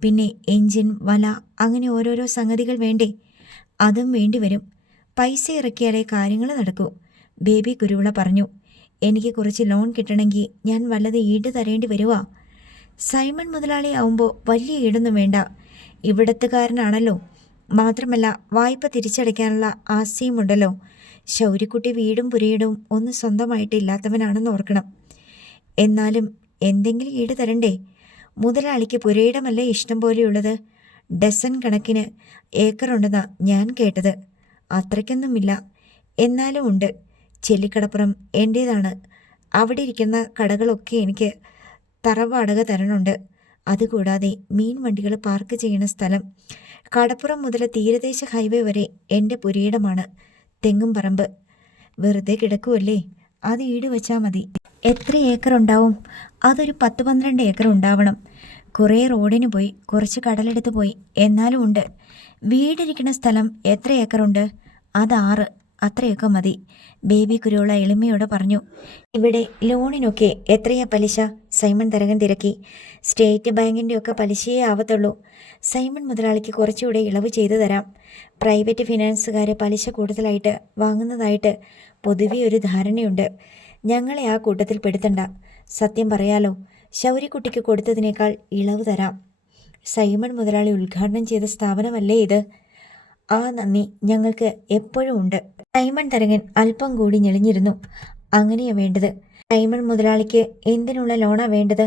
പിന്നെ എൻജിൻ, വല, അങ്ങനെ ഓരോരോ സംഗതികൾ വേണ്ടേ? അതും വേണ്ടി വരും. പൈസ ഇറക്കിയാലേ കാര്യങ്ങൾ നടക്കൂ, ബേബി കുരുവിള പറഞ്ഞു. എനിക്ക് കുറച്ച് ലോൺ കിട്ടണമെങ്കിൽ ഞാൻ വല്ലത് ഈട് തരേണ്ടി വരുവാ. സൈമൺ മുതലാളി ആവുമ്പോൾ വലിയ ഈടൊന്നും വേണ്ട. ഇവിടത്തുകാരനാണല്ലോ. മാത്രമല്ല വായ്പ തിരിച്ചടയ്ക്കാനുള്ള ആസ്തിയുമുണ്ടല്ലോ. ശൗര്യക്കുട്ടി വീടും പുരയിടവും ഒന്നും സ്വന്തമായിട്ട് ഇല്ലാത്തവനാണെന്ന് ഓർക്കണം. എന്നാലും എന്തെങ്കിലും ഈട് തരണ്ടേ? മുതലാളിക്ക് പുരയിടമല്ലേ ഇഷ്ടം പോലെയുള്ളത്? ഡസൻ കണക്കിന് ഏക്കറുണ്ടെന്നാ ഞാൻ കേട്ടത്. അത്രയ്ക്കൊന്നുമില്ല, എന്നാലും ഉണ്ട്. ചെല്ലിക്കടപ്പുറം എൻ്റേതാണ്. അവിടെ ഇരിക്കുന്ന കടകളൊക്കെ എനിക്ക് തറവാടക തരണുണ്ട്. അതുകൂടാതെ മീൻ വണ്ടികൾ പാർക്ക് ചെയ്യുന്ന സ്ഥലം. കടപ്പുറം മുതൽ തീരദേശ ഹൈവേ വരെ എൻ്റെ പുരയിടമാണ്. തെങ്ങും പറമ്പ് വെറുതെ കിടക്കുമല്ലേ, അത് ഈട് വെച്ചാൽ മതി. എത്ര ഏക്കർ ഉണ്ടാവും? അതൊരു 10-12 ഏക്കർ ഉണ്ടാവണം. കുറേ റോഡിന് പോയി, കുറച്ച് കടലെടുത്ത് പോയി, എന്നാലും ഉണ്ട്. വീടിരിക്കുന്ന സ്ഥലം എത്ര ഏക്കറുണ്ട്? അത് 6. അത്രയൊക്കെ മതി. ബേബി കുരുവിള എളിമയോടെ പറഞ്ഞു. ഇവിടെ ലോണിനൊക്കെ എത്രയാ പലിശ? സൈമൺ തരകൻ തിരക്കി. സ്റ്റേറ്റ് ബാങ്കിൻ്റെ ഒക്കെ പലിശയേ ആവത്തുള്ളൂ. സൈമൺ മുതലാളിക്ക് കുറച്ചുകൂടെ ഇളവ് ചെയ്തു തരാം. പ്രൈവറ്റ് ഫിനാൻസുകാരെ പലിശ കൂടുതലായിട്ട് വാങ്ങുന്നതായിട്ട് പൊതുവെ ഒരു ധാരണയുണ്ട്. ഞങ്ങളെ ആ കൂട്ടത്തിൽ പെടുത്തണ്ട. സത്യം പറയാലോ, ശൗര്യക്കുട്ടിക്ക് കൊടുത്തതിനേക്കാൾ ഇളവ് തരാം. സൈമൺ മുതലാളി ഉദ്ഘാടനം ചെയ്ത സ്ഥാപനമല്ലേ ഇത്? ആ നന്ദി ഞങ്ങൾക്ക് എപ്പോഴും ഉണ്ട്. സൈമൺ തരകൻ അല്പം കൂടി ഞെളിഞ്ഞിരുന്നു. അങ്ങനെയാ വേണ്ടത്. സൈമൺ മുതലാളിക്ക് എന്തിനുള്ള ലോണാ വേണ്ടത്?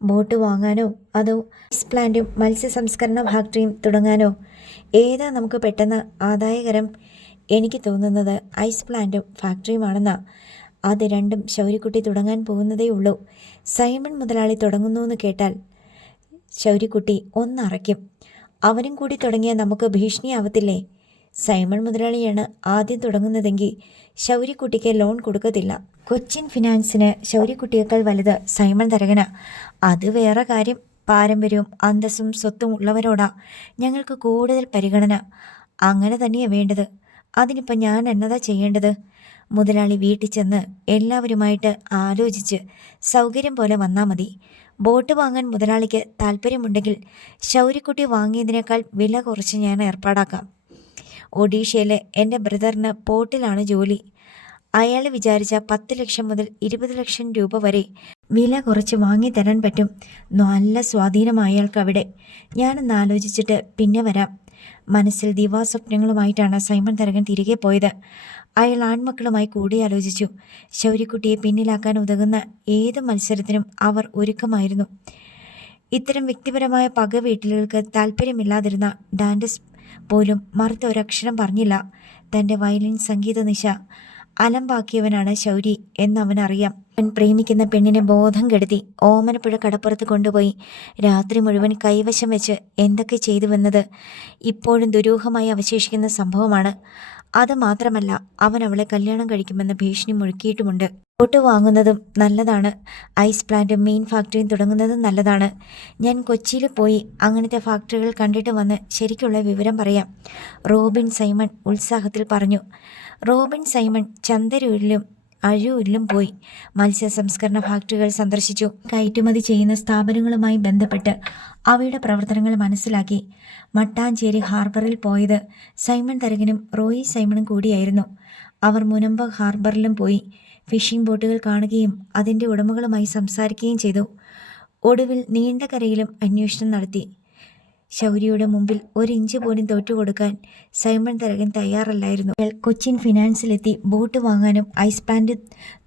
ബോട്ട് വാങ്ങാനോ അതോ ഐസ് പ്ലാന്റും മത്സ്യ സംസ്കരണ ഫാക്ടറിയും തുടങ്ങാനോ? ഏതാ നമുക്ക് പെട്ടെന്ന് ആദായകരം? എനിക്ക് തോന്നുന്നത് ഐസ് പ്ലാന്റും ഫാക്ടറിയുമാണെന്നാ. അത് രണ്ടും ശൗര്യക്കുട്ടി തുടങ്ങാൻ പോകുന്നതേ ഉള്ളൂ. സൈമൺ മുതലാളി തുടങ്ങുന്നുവെന്ന് കേട്ടാൽ ശൗര്യക്കുട്ടി ഒന്നറയ്ക്കും. അവനും കൂടി തുടങ്ങിയാൽ നമുക്ക് ഭീഷണിയാവത്തില്ലേ? സൈമൺ മുതലാളിയാണ് ആദ്യം തുടങ്ങുന്നതെങ്കിൽ ശൗര്യക്കുട്ടിക്ക് ലോൺ കൊടുക്കത്തില്ല. കൊച്ചിൻ ഫിനാൻസിന് ശൗര്യക്കുട്ടിയേക്കാൾ വലുത് സൈമൺ തരകന. അത് വേറെ കാര്യം. പാരമ്പര്യവും അന്തസ്സും സ്വത്തും ഉള്ളവരോടാ ഞങ്ങൾക്ക് കൂടുതൽ പരിഗണന. അങ്ങനെ തന്നെയാണ് വേണ്ടത്. അതിനിപ്പോൾ ഞാൻ എന്നതാ ചെയ്യേണ്ടത്? മുതലാളി വീട്ടിൽ ചെന്ന് എല്ലാവരുമായിട്ട് ആലോചിച്ച് സൗകര്യം പോലെ വന്നാൽ മതി. ബോട്ട് വാങ്ങാൻ മുതലാളിക്ക് താല്പര്യമുണ്ടെങ്കിൽ ശൗര്യക്കുട്ടി വാങ്ങിയതിനേക്കാൾ വില കുറച്ച് ഞാൻ ഏർപ്പാടാക്കാം. ഒഡീഷയിലെ എൻ്റെ ബ്രദറിന് പോർട്ടിലാണ് ജോലി. അയാൾ വിചാരിച്ച 10 ലക്ഷം മുതൽ 20 ലക്ഷം രൂപ വരെ വില കുറച്ച് വാങ്ങിത്തരാൻ പറ്റും. നല്ല സ്വാധീനം അയാൾക്ക് അവിടെ. ഞാനൊന്ന് ആലോചിച്ചിട്ട് പിന്നെ വരാം. മനസ്സിൽ ദിവാസ്വപ്നങ്ങളുമായിട്ടാണ് സൈമൺ തരകൻ തിരികെ പോയത്. അയാൾ ആൺമക്കളുമായി കൂടിയാലോചിച്ചു. ശൗര്യക്കുട്ടിയെ പിന്നിലാക്കാൻ ഉതകുന്ന ഏത് മത്സരത്തിനും അവർ ഒരുക്കമായിരുന്നു. ഇത്തരം വ്യക്തിപരമായ പക വീട്ടിലുകൾക്ക് താല്പര്യമില്ലാതിരുന്ന ഡാൻഡസ് പോലും മറുത്ത ഒരക്ഷരം പറഞ്ഞില്ല. തൻ്റെ വയലിൻ സംഗീത നിശ അലമ്പാക്കിയവനാണ് ശൗരി എന്നവനറിയാം. അവൻ പ്രേമിക്കുന്ന പെണ്ണിനെ ബോധം കെടുത്തി ഓമനപ്പുഴ കടപ്പുറത്ത് കൊണ്ടുപോയി രാത്രി മുഴുവൻ കൈവശം വെച്ച് എന്തൊക്കെ ചെയ്തുവെന്നത് ഇപ്പോഴും ദുരൂഹമായി അവശേഷിക്കുന്ന സംഭവമാണ്. അത് മാത്രമല്ല, അവൻ അവളെ കല്യാണം കഴിക്കുമെന്ന് ഭീഷണി മുഴക്കിയിട്ടുമുണ്ട്. ബോട്ട് വാങ്ങുന്നതും നല്ലതാണ്. ഐസ് പ്ലാന്റും മീൻ ഫാക്ടറിയും തുടങ്ങുന്നതും നല്ലതാണ്. ഞാൻ കൊച്ചിയിൽ പോയി അങ്ങനത്തെ ഫാക്ടറികൾ കണ്ടിട്ട് വന്ന് ശരിക്കുള്ള വിവരം പറയാം. റോബിൻ സൈമൺ ഉത്സാഹത്തിൽ പറഞ്ഞു. റോബിൻ സൈമൺ ചന്തരൂരിലും അഴൂരിലും പോയി മത്സ്യ സംസ്കരണ ഫാക്ടറികൾ സന്ദർശിച്ചു. കയറ്റുമതി ചെയ്യുന്ന സ്ഥാപനങ്ങളുമായി ബന്ധപ്പെട്ട് അവയുടെ പ്രവർത്തനങ്ങൾ മനസ്സിലാക്കി. മട്ടാഞ്ചേരി ഹാർബറിൽ പോയത് സൈമൺ തരകനും റോയി സൈമണും കൂടിയായിരുന്നു. അവർ മുനമ്പ ഹാർബറിലും പോയി ഫിഷിംഗ് ബോട്ടുകൾ കാണുകയും അതിൻ്റെ ഉടമകളുമായി സംസാരിക്കുകയും ചെയ്തു. ഒടുവിൽ നീണ്ടകരയിലും അന്വേഷണം നടത്തി. ശൗര്യയുടെ മുമ്പിൽ 1 ഇഞ്ച് പോലും തോറ്റുകൊടുക്കാൻ സൈമൺ തരകൻ തയ്യാറല്ലായിരുന്നു. അയാൾ കൊച്ചിൻ ഫിനാൻസിലെത്തി ബോട്ട് വാങ്ങാനും ഐസ് പ്ലാന്റ്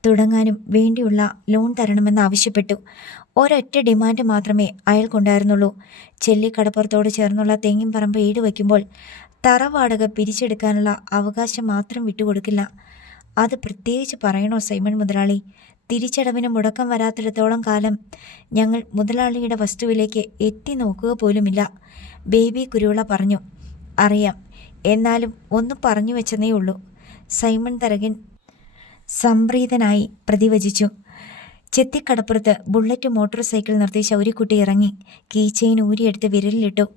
തുടങ്ങാനും വേണ്ടിയുള്ള ലോൺ തരണമെന്ന് ആവശ്യപ്പെട്ടു. ഒരൊറ്റ ഡിമാൻഡ് മാത്രമേ അയാൾക്കുണ്ടായിരുന്നുള്ളൂ. ചെല്ലിക്കടപ്പുറത്തോട് ചേർന്നുള്ള തെങ്ങിൻ പറമ്പ് ഈടുവയ്ക്കുമ്പോൾ തറവാടക പിരിച്ചെടുക്കാനുള്ള അവകാശം മാത്രം വിട്ടുകൊടുക്കില്ല. അത് പ്രത്യേകിച്ച് പറയണോ സൈമൺ മുതലാളി? തിരിച്ചടവിന് മുടക്കം വരാത്തിടത്തോളം കാലം ഞങ്ങൾ മുതലാളിയുടെ വസ്തുവിലേക്ക് എത്തി നോക്കുക പോലുമില്ല. ബേബി കുരുവിള പറഞ്ഞു. അറിയാം, എന്നാലും ഒന്ന് പറഞ്ഞു വെച്ചെന്നേ ഉള്ളൂ. സൈമൺ തരകൻ സംപ്രീതനായി പ്രതിവചിച്ചു. ചെത്തിക്കടപ്പുറത്ത് ബുള്ളറ്റ് മോട്ടോർ സൈക്കിൾ നിർത്തി ശൗര്യക്കുട്ടി ഇറങ്ങി. കീ ചെയിൻ ഊരിയെടുത്ത് വിരലിലിട്ടു.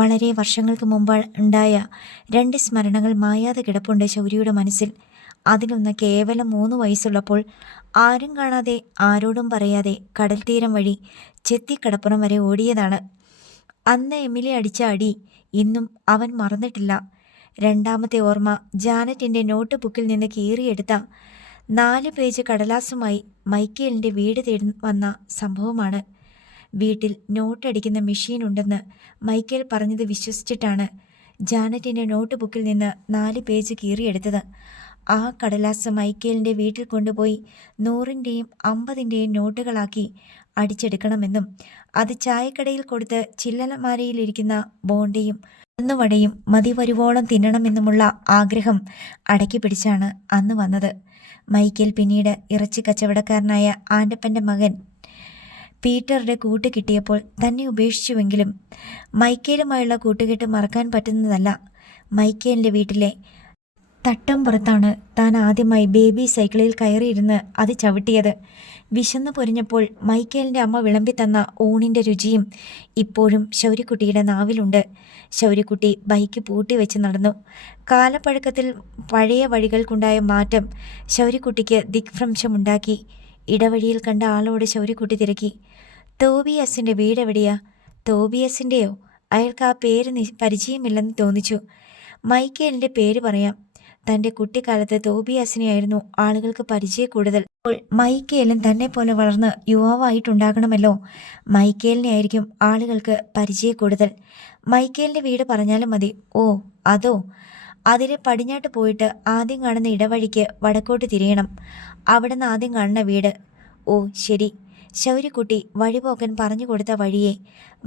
വളരെ വർഷങ്ങൾക്ക് മുമ്പ് ഉണ്ടായ 2 സ്മരണകൾ മായാതെ കിടപ്പുണ്ട് ശൗര്യയുടെ മനസ്സിൽ. അതിലൊന്ന് കേവലം 3 വയസ്സുള്ളപ്പോൾ ആരും കാണാതെ ആരോടും പറയാതെ കടൽ തീരം വഴി ചെത്തിക്കടപ്പുറം വരെ ഓടിയതാണ്. അന്ന് എമിലി അടിച്ച അടി ഇന്നും അവൻ മറന്നിട്ടില്ല. രണ്ടാമത്തെ ഓർമ്മ ജാനറ്റിൻ്റെ നോട്ട് ബുക്കിൽ നിന്ന് കീറിയെടുത്ത 4 പേജ് കടലാസുമായി മൈക്കേലിൻ്റെ വീട് തേടി വന്ന സംഭവമാണ്. വീട്ടിൽ നോട്ടടിക്കുന്ന മെഷീൻ ഉണ്ടെന്ന് മൈക്കേൽ പറഞ്ഞത് വിശ്വസിച്ചിട്ടാണ് ജാനറ്റിൻ്റെ നോട്ട് ബുക്കിൽ നിന്ന് 4 പേജ് കീറിയെടുത്തത്. ആ കടലാസ് മൈക്കേലിൻ്റെ വീട്ടിൽ കൊണ്ടുപോയി 100ൻ്റെയും 50ൻ്റെയും നോട്ടുകളാക്കി അടിച്ചെടുക്കണമെന്നും അത് ചായക്കടയിൽ കൊടുത്ത് ചില്ലലമാരയിലിരിക്കുന്ന ബോണ്ടയും ഒന്നുവടയും മതി വരുവോളം തിന്നണമെന്നുമുള്ള ആഗ്രഹം അടക്കി പിടിച്ചാണ് അന്ന് വന്നത്. മൈക്കേൽ പിന്നീട് ഇറച്ചി കച്ചവടക്കാരനായ ആൻ്റപ്പൻ്റെ മകൻ പീറ്ററുടെ കൂട്ട് കിട്ടിയപ്പോൾ തന്നെ ഉപേക്ഷിച്ചുവെങ്കിലും മൈക്കേലുമായുള്ള കൂട്ടുകെട്ട് മറക്കാൻ പറ്റുന്നതല്ല. മൈക്കേലിൻ്റെ വീട്ടിലെ തട്ടം പുറത്താണ് താൻ ആദ്യമായി ബേബി സൈക്കിളിൽ കയറിയിരുന്ന് അത് ചവിട്ടിയത്. വിശന്നു പൊരിഞ്ഞപ്പോൾ മൈക്കേലിൻ്റെ അമ്മ വിളമ്പി തന്ന ഊണിൻ്റെ രുചിയും ഇപ്പോഴും ശൗര്യക്കുട്ടിയുടെ നാവിലുണ്ട്. ശൗര്യക്കുട്ടി ബൈക്ക് പൂട്ടി വെച്ച് നടന്നു. കാലപ്പഴക്കത്തിൽ പഴയ വഴികൾക്കുണ്ടായ മാറ്റം ശൗര്യക്കുട്ടിക്ക് ദിഗ്ഭ്രംശമുണ്ടാക്കി. ഇടവഴിയിൽ കണ്ട ആളോട് ശൗര്യക്കുട്ടി തിരക്കി, തോബിയസിൻ്റെ വീടെവിടെയാ? തോബിയസിൻ്റെയോ? അയാൾക്ക് ആ പേര് പരിചയമില്ലെന്ന് തോന്നിച്ചു. മൈക്കേലിൻ്റെ പേര് പറയാം. തൻ്റെ കുട്ടിക്കാലത്ത് തോബിയാസിനെയായിരുന്നു ആളുകൾക്ക് പരിചയ കൂടുതൽ. അപ്പോൾ മൈക്കേലും തന്നെ പോലെ വളർന്ന് യുവാവായിട്ടുണ്ടാകണമല്ലോ. മൈക്കേലിനെ ആയിരിക്കും ആളുകൾക്ക് പരിചയ കൂടുതൽ. മൈക്കേലിൻ്റെ വീട് പറഞ്ഞാലും മതി. ഓ, അതോ? അതിലെ പടിഞ്ഞാട്ട് പോയിട്ട് ആദ്യം കാണുന്ന ഇടവഴിക്ക് വടക്കോട്ട് തിരിയണം. അവിടെ നിന്ന് ആദ്യം കാണുന്ന വീട്. ഓ ശരി. ശൗര്യക്കുട്ടി വഴിപോക്കൻ പറഞ്ഞു കൊടുത്ത വഴിയെ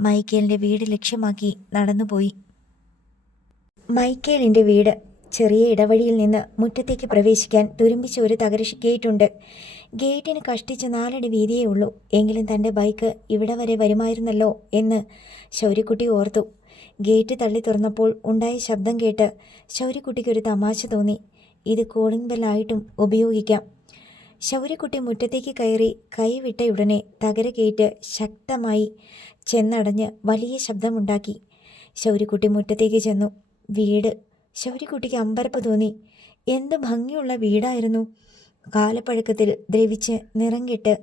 മൈക്കേലിൻ്റെ വീട് ലക്ഷ്യമാക്കി നടന്നുപോയി. മൈക്കേലിൻ്റെ വീട്. ചെറിയ ഇടവഴിയിൽ നിന്ന് മുറ്റത്തേക്ക് പ്രവേശിക്കാൻ തുരുമ്പിച്ച ഒരു തകര ഗേറ്റുണ്ട്. ഗേറ്റിന് കഷ്ടിച്ച് 4 അടി വീതിയേ ഉള്ളൂ. എങ്കിലും തൻ്റെ ബൈക്ക് ഇവിടെ വരെ വരുമായിരുന്നല്ലോ എന്ന് ശൗര്യക്കുട്ടി ഓർത്തു. ഗേറ്റ് തള്ളി തുറന്നപ്പോൾ ഉണ്ടായ ശബ്ദം കേട്ട് ശൗര്യക്കുട്ടിക്കൊരു തമാശ തോന്നി. ഇത് കോളിംഗ് ബെല്ലായിട്ടും ഉപയോഗിക്കാം. ശൗര്യക്കുട്ടി മുറ്റത്തേക്ക് കയറി കൈവിട്ടയുടനെ തകര ഗേറ്റ് ശക്തമായി ചെന്നടഞ്ഞ് വലിയ ശബ്ദമുണ്ടാക്കി. ശൗര്യക്കുട്ടി മുറ്റത്തേക്ക് ചെന്നു. വീട്. ശൗര്യക്കുട്ടിക്ക് അമ്പരപ്പ് തോന്നി. എന്ത് ഭംഗിയുള്ള വീടായിരുന്നു. കാലപ്പഴക്കത്തിൽ ദ്രവിച്ച് നിറം കെട്ട്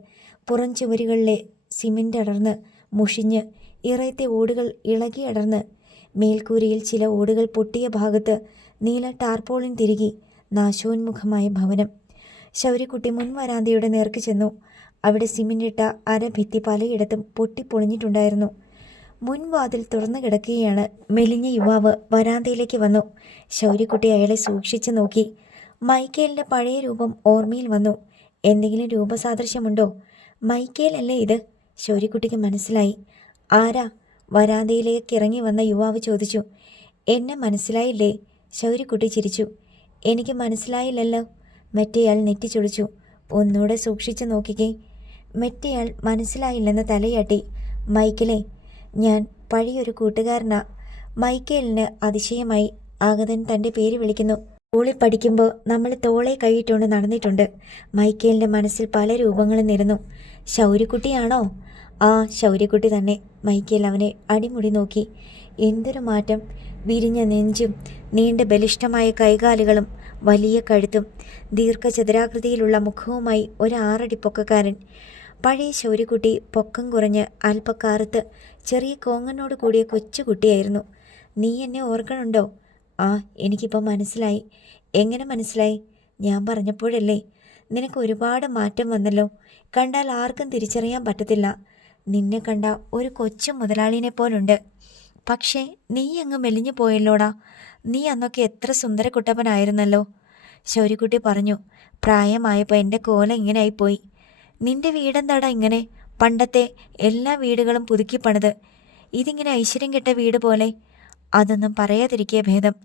പുറം ചുവരുകളിലെ സിമൻ്റ് അടർന്ന് മുഷിഞ്ഞ് ഇറയത്തെ ഓടുകൾ ഇളകിയടർന്ന് മേൽക്കൂരയിൽ ചില ഓടുകൾ പൊട്ടിയ ഭാഗത്ത് നീല ടാർപോളിൻ തിരുകി നാശോന്മുഖമായ ഭവനം. ശൗര്യക്കുട്ടി മുൻവരാന്തയുടെ നേർക്ക് ചെന്നു. അവിടെ സിമൻ്റിട്ട അരഭിത്തി പലയിടത്തും പൊട്ടിപ്പൊളിഞ്ഞിട്ടുണ്ടായിരുന്നു. മുൻവാതിൽ തുറന്നു കിടക്കുകയാണ്. മെലിഞ്ഞ യുവാവ് വരാന്തയിലേക്ക് വന്നു. ശൗര്യക്കുട്ടി അയാളെ സൂക്ഷിച്ചു നോക്കി. മൈക്കേലിൻ്റെ പഴയ രൂപം ഓർമ്മയിൽ വന്നു. എന്തെങ്കിലും രൂപസാദൃശ്യമുണ്ടോ? മൈക്കേൽ അല്ലേ ഇത്? ശൗര്യക്കുട്ടിക്ക് മനസ്സിലായി. ആരാ? വരാന്തയിലേക്ക് ഇറങ്ങി വന്ന യുവാവ് ചോദിച്ചു. എന്നെ മനസ്സിലായില്ലേ? ശൗര്യക്കുട്ടി ചിരിച്ചു. എനിക്ക് മനസ്സിലായില്ലല്ലോ. മറ്റേയാൾ നെറ്റിച്ചുളിച്ചു. ഒന്നുകൂടെ സൂക്ഷിച്ചു നോക്കിക്കേ. മറ്റേയാൾ മനസ്സിലായില്ലെന്ന് തലയാട്ടി. മൈക്കിളെ, ഞാൻ പഴയൊരു കൂട്ടുകാരനാ. മൈക്കേലിന് അതിശയമായി. ആഗതൻ തൻ്റെ പേര് വിളിക്കുന്നു. സ്കൂളിൽ പഠിക്കുമ്പോൾ നമ്മൾ തോളെ കൈയിട്ടുകൊണ്ട് നടന്നിട്ടുണ്ട്. മൈക്കേലിൻ്റെ മനസ്സിൽ പല രൂപങ്ങളും നിരന്നു. ശൗര്യക്കുട്ടിയാണോ? ആ, ശൗര്യക്കുട്ടി തന്നെ. മൈക്കേൽ അവനെ അടിമുടി നോക്കി. എന്തൊരു മാറ്റം! വിരിഞ്ഞ നെഞ്ചും നീണ്ട ബലിഷ്ഠമായ കൈകാലുകളും വലിയ കഴുത്തും ദീർഘചതുരാകൃതിയിലുള്ള മുഖവുമായി ഒരു 6 അടി പൊക്കക്കാരൻ. പഴയ ശൗര്യക്കുട്ടി പൊക്കം കുറഞ്ഞ് അല്പക്കാലത്ത് ചെറിയ കോങ്ങനോട് കൂടിയ കൊച്ചുകുട്ടിയായിരുന്നു. നീ എന്നെ ഓർക്കണുണ്ടോ? ആ, എനിക്കിപ്പോൾ മനസ്സിലായി. എങ്ങനെ മനസ്സിലായി? ഞാൻ പറഞ്ഞപ്പോഴല്ലേ. നിനക്ക് ഒരുപാട് മാറ്റം വന്നല്ലോ. കണ്ടാൽ ആർക്കും തിരിച്ചറിയാൻ പറ്റത്തില്ല. നിന്നെ കണ്ട ഒരു കൊച്ചു മുതലാളിനെ പോലുണ്ട്. പക്ഷേ നീ അങ്ങ് മെലിഞ്ഞു പോയല്ലോടാ. നീ അന്നൊക്കെ എത്ര സുന്ദരക്കുട്ടപ്പനായിരുന്നല്ലോ. ശൗര്യക്കുട്ടി പറഞ്ഞു. പ്രായമായപ്പോൾ എൻ്റെ കോല ഇങ്ങനെയായിപ്പോയി. നിന്റെ വീടെന്താടാ ഇങ്ങനെ? പണ്ടത്തെ എല്ലാ വീടുകളും പുതുക്കി പണിത്. ഇതിങ്ങനെ ഐശ്വര്യം കെട്ട വീട് പോലെ. അതൊന്നും പറയാതിരിക്കുക ഭേദം.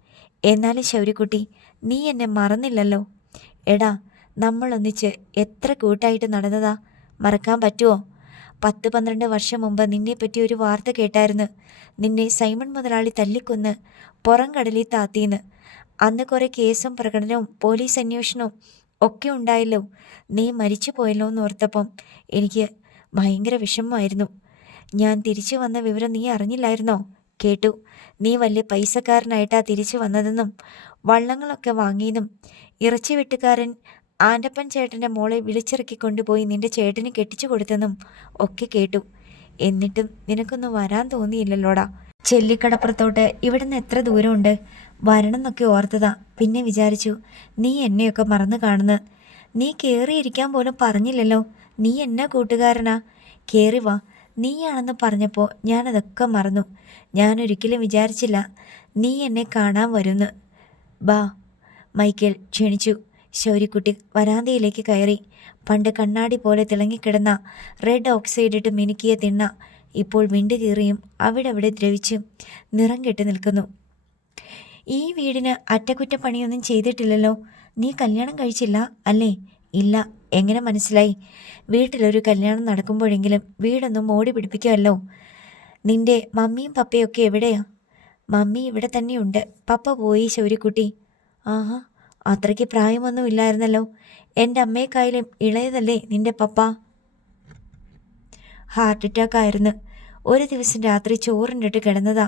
എന്നാലും ശൗര്യക്കുട്ടി, നീ എന്നെ മറന്നില്ലല്ലോ. എടാ, നമ്മളൊന്നിച്ച് എത്ര കൂട്ടായിട്ട് നടന്നതാ. മറക്കാൻ പറ്റുമോ? 10-12 വർഷം മുമ്പ് നിന്നെപ്പറ്റി ഒരു വാർത്ത കേട്ടായിരുന്നു. നിന്നെ സൈമൺ മുതലാളി തല്ലിക്കൊന്ന് പുറം കടലിൽ താത്തിന്ന്. അന്ന് കുറേ കേസും പ്രകടനവും പോലീസ് അന്വേഷണവും ഒക്കെ ഉണ്ടായല്ലോ. നീ മരിച്ചു പോയല്ലോ എന്ന് ഓർത്തപ്പം എനിക്ക് ഭയങ്കര വിഷമമായിരുന്നു. ഞാൻ തിരിച്ചു വന്ന വിവരം നീ അറിഞ്ഞില്ലായിരുന്നോ? കേട്ടു. നീ വലിയ പൈസക്കാരനായിട്ടാ തിരിച്ചു വന്നതെന്നും വള്ളങ്ങളൊക്കെ വാങ്ങിയെന്നും ഇറച്ചി വെട്ടുകാരൻ ആൻ്റപ്പൻ ചേട്ടൻ്റെ മോളെ വിളിച്ചിറക്കി കൊണ്ടുപോയി നിന്റെ ചേട്ടന് കെട്ടിച്ചു കൊടുത്തെന്നും ഒക്കെ കേട്ടു. എന്നിട്ടും നിനക്കൊന്നും വരാൻ തോന്നിയില്ലല്ലോടാ. ചെല്ലിക്കടപ്പുറത്തോട്ട് ഇവിടുന്ന് എത്ര ദൂരമുണ്ട്? വരണം എന്നൊക്കെ ഓർത്തതാ. പിന്നെ വിചാരിച്ചു നീ എന്നെയൊക്കെ മറന്നു കാണുന്നു. നീ കയറിയിരിക്കാൻ പോലും പറഞ്ഞില്ലല്ലോ. നീ എന്നാ കൂട്ടുകാരനാ? കയറി വാ. നീയാണെന്ന് പറഞ്ഞപ്പോൾ ഞാനതൊക്കെ മറന്നു. ഞാനൊരിക്കലും വിചാരിച്ചില്ല നീ എന്നെ കാണാൻ വരുന്ന്. ബാ. മൈക്കേൽ ക്ഷണിച്ചു. ശൗര്യക്കുട്ടി വരാന്തയിലേക്ക് കയറി. പണ്ട് കണ്ണാടി പോലെ തിളങ്ങിക്കിടന്ന റെഡ് ഓക്സൈഡ് ഇട്ട് മിനുക്കിയ തിണ്ണ ഇപ്പോൾ വിണ്ടുകീറിയും അവിടെ ദ്രവിച്ചും നിറം കെട്ടി നിൽക്കുന്നു. ഈ വീടിന് അറ്റകുറ്റപ്പണിയൊന്നും ചെയ്തിട്ടില്ലല്ലോ. നീ കല്യാണം കഴിച്ചില്ല അല്ലേ? ഇല്ല. എങ്ങനെ മനസ്സിലായി? വീട്ടിലൊരു കല്യാണം നടക്കുമ്പോഴെങ്കിലും വീടൊന്നും മോടി പിടിപ്പിക്കുമല്ലോ. നിന്റെ മമ്മിയും പപ്പയൊക്കെ എവിടെയാ? മമ്മി ഇവിടെ തന്നെയുണ്ട്. പപ്പ പോയി. ശൗര്യക്കുട്ടി. ആഹാ, അത്രയ്ക്ക് പ്രായമൊന്നും ഇല്ലായിരുന്നല്ലോ. എൻ്റെ അമ്മയെക്കായാലും ഇളയതല്ലേ നിൻ്റെ പപ്പ? ഹാർട്ട് അറ്റാക്ക് ആയിരുന്നു. ഒരു ദിവസം രാത്രി ചോറുണ്ടിട്ട് കിടന്നതാ.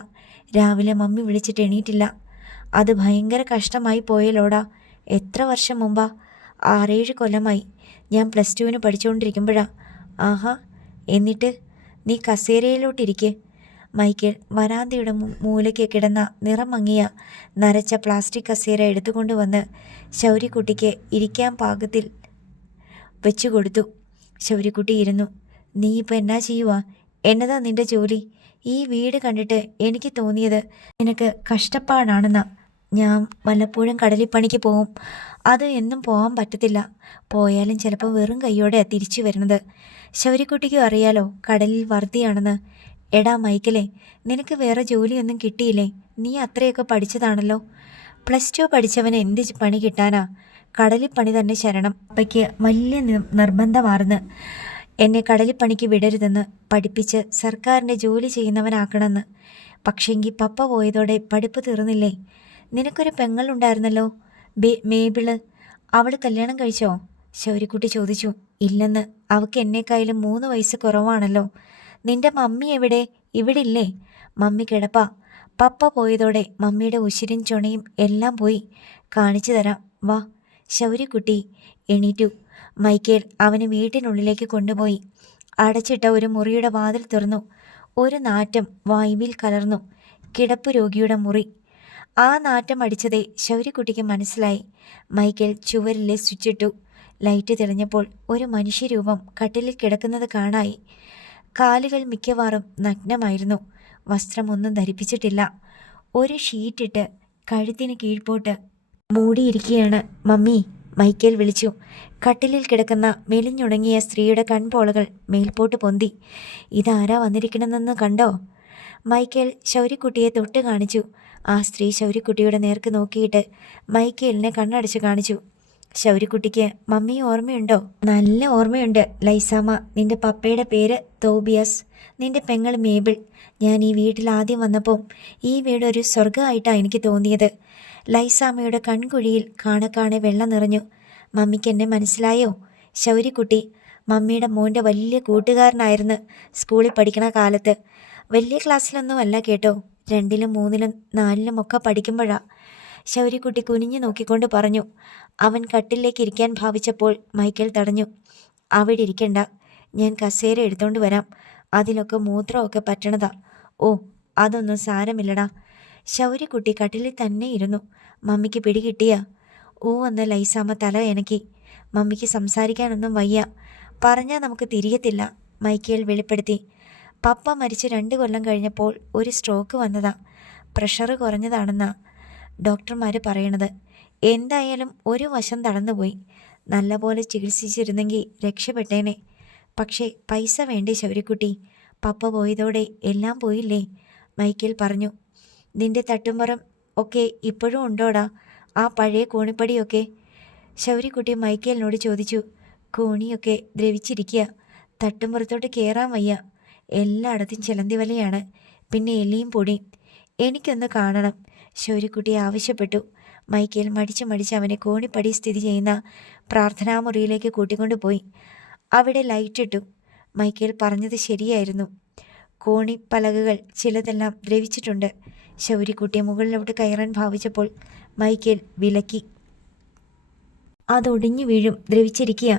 രാവിലെ മമ്മി വിളിച്ചിട്ട് എണീറ്റില്ല. അത് ഭയങ്കര കഷ്ടമായി പോയല്ലോടാ. എത്ര വർഷം മുമ്പാ? 6-7 കൊല്ലമായി. ഞാൻ +2 പഠിച്ചുകൊണ്ടിരിക്കുമ്പോഴാ. ആഹാ, എന്നിട്ട് നീ കസേരയിലോട്ടിരിക്കെ. മൈക്കേൽ വരാന്തയുടെ മൂലയ്ക്ക് കിടന്ന നിറം മങ്ങിയ നരച്ച പ്ലാസ്റ്റിക് കസേര എടുത്തുകൊണ്ടുവന്ന് ശൗര്യക്കുട്ടിക്ക് ഇരിക്കാൻ പാകത്തിൽ വെച്ചു കൊടുത്തു. ശൗര്യക്കുട്ടി ഇരുന്നു. നീ ഇപ്പം എന്നാ ചെയ്യുക? എന്നതാ നിന്റെ ജോലി? ഈ വീട് കണ്ടിട്ട് എനിക്ക് തോന്നിയത് നിനക്ക് കഷ്ടപ്പാടാണെന്നാ. ഞാൻ വല്ലപ്പോഴും കടലിപ്പണിക്ക് പോവും. അത് എന്നും പോകാൻ പറ്റത്തില്ല. പോയാലും ചിലപ്പോൾ വെറും കൈയോടെ തിരിച്ചു വരുന്നത്. ശൗര്യക്കുട്ടിക്കും അറിയാലോ കടലിൽ വറുതിയാണെന്ന്. എടാ മൈക്കലേ, നിനക്ക് വേറെ ജോലിയൊന്നും കിട്ടിയില്ലേ? നീ അത്രയൊക്കെ പഠിച്ചതാണല്ലോ. +2 പഠിച്ചവന് എന്ത് പണി കിട്ടാനാ? കടലിൽ പണി തന്നെ ശരണം. അപ്പയ്ക്ക് വലിയ നിർബന്ധമാർന്ന് എന്നെ കടലിപ്പണിക്ക് വിടരുതെന്ന്, പഠിപ്പിച്ച് സർക്കാരിൻ്റെ ജോലി ചെയ്യുന്നവനാക്കണമെന്ന്. പക്ഷേങ്കിൽ പപ്പ പോയതോടെ പഠിപ്പ് തീർന്നില്ലേ? നിനക്കൊരു പെങ്ങളുണ്ടായിരുന്നല്ലോ, മേബിള്. അവൾ കല്യാണം കഴിച്ചോ? ശൗര്യക്കുട്ടി ചോദിച്ചു. ഇല്ലെന്ന്. അവൾക്ക് എന്നെക്കായാലും 3 വയസ്സ് കുറവാണല്ലോ. നിന്റെ മമ്മി എവിടെ? ഇവിടെ ഇല്ലേ? മമ്മി കിടപ്പാ. പപ്പ പോയതോടെ മമ്മിയുടെ ഉശിരും ചുണയും എല്ലാം പോയി. കാണിച്ചു തരാം, വാ. ശൗര്യക്കുട്ടി എണീറ്റു. മൈക്കേൽ അവനെ വീട്ടിനുള്ളിലേക്ക് കൊണ്ടുപോയി. അടച്ചിട്ട ഒരു മുറിയുടെ വാതിൽ തുറന്നു. ഒരു നാറ്റം വായുവിൽ കലർന്നു. കിടപ്പ് രോഗിയുടെ മുറി. ആ നാറ്റം അടിച്ചതേ ശൗര്യക്കുട്ടിക്ക് മനസ്സിലായി. മൈക്കേൽ ചുവരിലെ സ്വിച്ചിട്ടു. ലൈറ്റ് തെളിഞ്ഞപ്പോൾ ഒരു മനുഷ്യരൂപം കട്ടിലിൽ കിടക്കുന്നത് കാണായി. കാലുകൾ മിക്കവാറും നഗ്നമായിരുന്നു. വസ്ത്രമൊന്നും ധരിപ്പിച്ചിട്ടില്ല. ഒരു ഷീറ്റിട്ട് കഴുത്തിന് കീഴ്പോട്ട് മൂടിയിരിക്കുകയാണ്. മമ്മി, മൈക്കേൽ വിളിച്ചു. കട്ടിലിൽ കിടക്കുന്ന മെലിഞ്ഞുണങ്ങിയ സ്ത്രീയുടെ കൺപോളകൾ മേൽപോട്ട് പൊന്തി. ഇതാരാ വന്നിരിക്കണമെന്ന് കണ്ടോ? മൈക്കേൽ ശൗര്യക്കുട്ടിയെ തൊട്ട് കാണിച്ചു. ആ സ്ത്രീ ശൗര്യക്കുട്ടിയുടെ നേർക്ക് നോക്കിയിട്ട് മൈക്കേലിനെ കണ്ണടച്ച് കാണിച്ചു. ശൗര്യക്കുട്ടിക്ക് മമ്മിയെ ഓർമ്മയുണ്ടോ? നല്ല ഓർമ്മയുണ്ട് ലൈസാമ്മ. നിന്റെ പപ്പയുടെ പേര് തോബിയാസ്, നിന്റെ പെങ്ങൾ മേബിൾ. ഞാൻ ഈ വീട്ടിൽ ആദ്യം വന്നപ്പോൾ ഈ വീട് ഒരു സ്വർഗമായിട്ടാണ് എനിക്ക് തോന്നിയത്. ലൈസാമ്മയുടെ കൺകുഴിയിൽ കാണെ വെള്ളം നിറഞ്ഞു. മമ്മിക്ക് എന്നെ മനസ്സിലായോ? ശൗര്യക്കുട്ടി മമ്മിയുടെ മോൻ്റെ വലിയ കൂട്ടുകാരനായിരുന്നു സ്കൂളിൽ പഠിക്കണ കാലത്ത്. വലിയ ക്ലാസ്സിലൊന്നുമല്ല കേട്ടോ, 2ലും 3ലും 4ലും ഒക്കെ പഠിക്കുമ്പോഴാ. ശൗര്യക്കുട്ടി കുനിഞ്ഞു നോക്കിക്കൊണ്ട് പറഞ്ഞു. അവൻ കട്ടിലേക്ക് ഇരിക്കാൻ ഭാവിച്ചപ്പോൾ മൈക്കേൽ തടഞ്ഞു. അവിടെ ഇരിക്കണ്ട, ഞാൻ കസേര എടുത്തോണ്ട് വരാം. അതിലൊക്കെ മൂത്രമൊക്കെ പറ്റണതാ. ഓ, അതൊന്നും സാരമില്ലടാ. ശൗര്യക്കുട്ടി കട്ടിലിൽ തന്നെ ഇരുന്നു. മമ്മിക്ക് പിടികിട്ടിയ? ഊവെന്ന് ലൈസാമ്മ തല എനക്കി. മമ്മിക്ക് സംസാരിക്കാനൊന്നും വയ്യ. പറഞ്ഞാൽ നമുക്ക് തിരിയത്തില്ല, മൈക്കേൽ വെളിപ്പെടുത്തി. പപ്പ മരിച്ച് 2 കൊല്ലം കഴിഞ്ഞപ്പോൾ ഒരു സ്ട്രോക്ക് വന്നതാ. പ്രഷർ കുറഞ്ഞതാണെന്നാ ഡോക്ടർമാർ പറയണത്. എന്തായാലും ഒരു വശം തളർന്നുപോയി. നല്ലപോലെ ചികിത്സിച്ചിരുന്നെങ്കിൽ രക്ഷപ്പെട്ടേനെ. പക്ഷേ പൈസ വേണ്ടേ ശൗര്യക്കുട്ടി? പപ്പ പോയതോടെ എല്ലാം പോയില്ലേ? മൈക്കേൽ പറഞ്ഞു. നിന്റെ തട്ടുംപുറം ഒക്കെ ഇപ്പോഴും ഉണ്ടോടാ? ആ പഴയ കോണിപ്പടിയൊക്കെ? ശൗര്യക്കുട്ടി മൈക്കേലിനോട് ചോദിച്ചു. കോണിയൊക്കെ ദ്രവിച്ചിരിക്കുക. തട്ടുംപുറത്തോട്ട് കയറാൻ വയ്യ. എല്ലായിടത്തും ചിലന്തി വലയാണ്, പിന്നെ എലിയും പൊടിയും. എനിക്കൊന്ന് കാണണം, ശൗര്യക്കുട്ടി ആവശ്യപ്പെട്ടു. മൈക്കേൽ മടിച്ച് അവനെ കോണിപ്പടി സ്ഥിതി ചെയ്യുന്ന പ്രാർത്ഥനാമുറിയിലേക്ക് കൂട്ടിക്കൊണ്ടുപോയി. അവിടെ ലൈറ്റിട്ടു. മൈക്കേൽ പറഞ്ഞത് ശരിയായിരുന്നു. കോണിപ്പലകകൾ ചിലതെല്ലാം ദ്രവിച്ചിട്ടുണ്ട്. ശൗര്യക്കുട്ടിയെ മുകളിലോട്ട് കയറാൻ ഭാവിച്ചപ്പോൾ മൈക്കേൽ വിലക്കി. അതൊടിഞ്ഞു വീഴും, ദ്രവിച്ചിരിക്കുക.